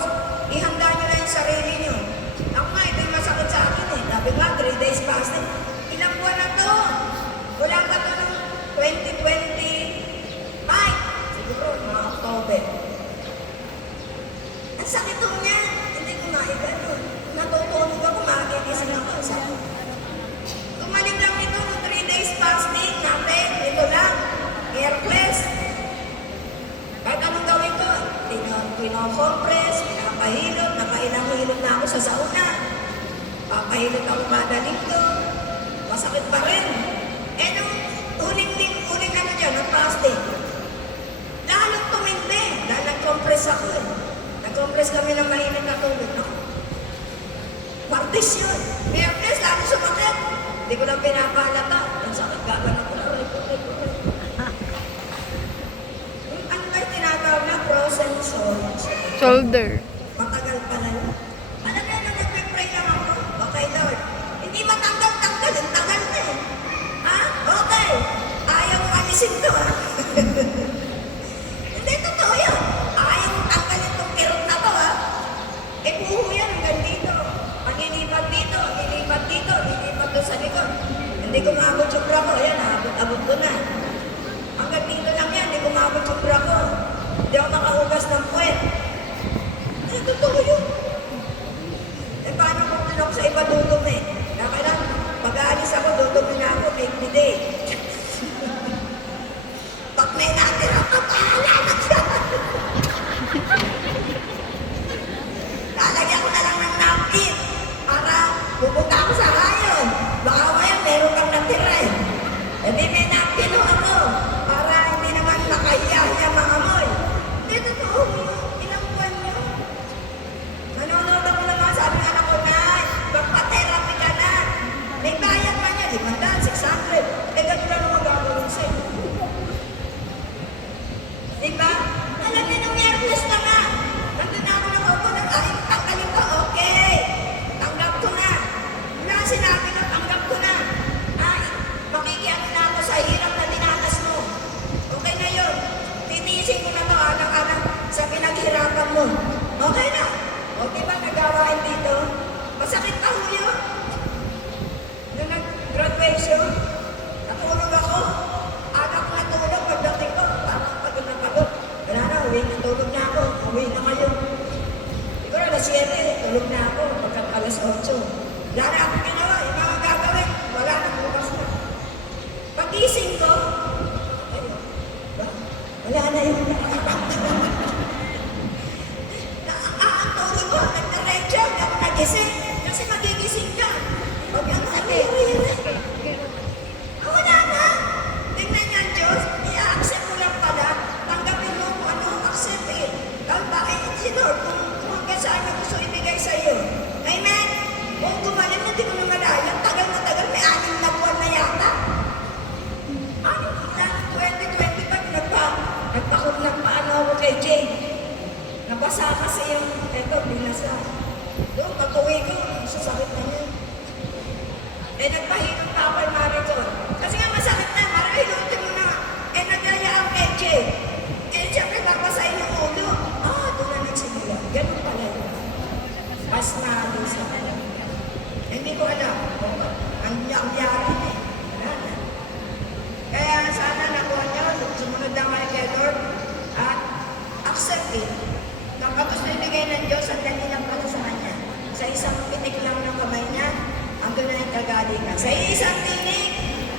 ihanda niyo na yung sarili niyo. Ako nga, ito yung masakit sa akin eh. Sabi nga, 3 days fasting. Ilang buwan na to? Wala ka to ng 2025. Siguro, mga October. Ang sakit to niya. Hindi ko maiganon. Natutulog ako, magigising ako. Gumaling lang nito ng 3 days fasting natin. Ito lang. Airless. Kahit anong gawin ko, pino-compress, pinapahilot, nakailang hilot na ako sa sauna. Papahilot ako kada linggo. Masakit pa rin. Eh nung huling ano dyan, ng fasting, lalong tumindi. Dahil nag-compress ako eh. Nag-compress kami ng mainit na tubig. No? Martes yun. Mertes, lalo sumakit. Hindi ko lang pinapalata. Ang sakit gagano ko. Ano kayo tinatawag na frozen Shoulder. Matagal pala yun. Alam niyo, nung nagpipray lang ako, okay Lord, hindi matanggal-tanggal, ang tagal na eh. Ha? Okay. Ayaw mo alisin to ha? Hindi, totoo yun. Ayaw mo tanggalin itong kirot na to ha? Eh, buho yan hanggang dito. Manilipat dito, lilipat dito, lilipat doon sa likod. Hindi ko maabot yung bra ko. Ayan, abot ko na. Hanggang dito lang yan, hindi ko maabot yung bra ko. Hindi ako makahugas ng puwet. Eh, totoo yun. Eh, paano kung ano sa iba dudumi? Kaya kailangan, pag-aalis ako, dudumi na ako, make me day. Pag may natin ang kapahala na siya. Lalagyan ko na lang ng napkin para pupunta ako sa hayon. Baka ngayon, meron kang natira eh. E di may napkin ho ako para hindi naman nakahiya-hiya maamoy. Hindi, totoo yun. Ilang buwan yun. na ako pagkat alas 8. Wala na akong ginawa, yung mga gagawin, wala na, bukas na. Pagising ko, ayun, wala na yung Aanturin ko, nagnaredyo, hindi ako nagising. Kasi magigising ka. Pag ang wala na. Tingnan niya, Diyos, i-accept mo lang pala. Tanggapin mo kung ano ang accept eh. Dahil bakit si Lord, kung hanggang saan niya gusto ibigay sa'yo. Amen? Kung gumaling na di ko na malaya, tagal na tagal, may 6 na buwan na yata. Ano na, 2025, nagpakulang paano ako kay Jane. Nabasa kasi yung, eto, binasa. Doon, pag-uwi ko, sasakit na niya. Eh, nagpahilong pa ako yung Maricol. Kasi nga masakit na, marahilutin mo na. Eh, nagyaya ang peche. Eh, siyempre, babasahin yung ulo. Doon na nagsimula. Ganun pala yun. Pas na doon sa alam. Hindi ko alam. Ang yari na eh. Wala na. Kaya sana nakuha niyo, sumunod lang kayo kay Lord at accept it. Kapag gusto ibigay ng Diyos, ang dali lang pala sa Kanya. Sa isang pitik lang ng kamay niya, andun na yung kagalingan. Sa isang tinig,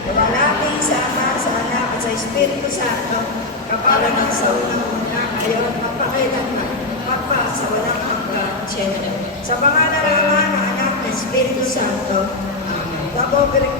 lalapin sa Ama, sa Anak, at sa Espiritu Santo, kapalang ang sa unang-una, ngayon, mapakailanman, pagpa sa walang hanggan, Sa pangalan ng Ama, ng Anak, at Espiritu Santo, Amen.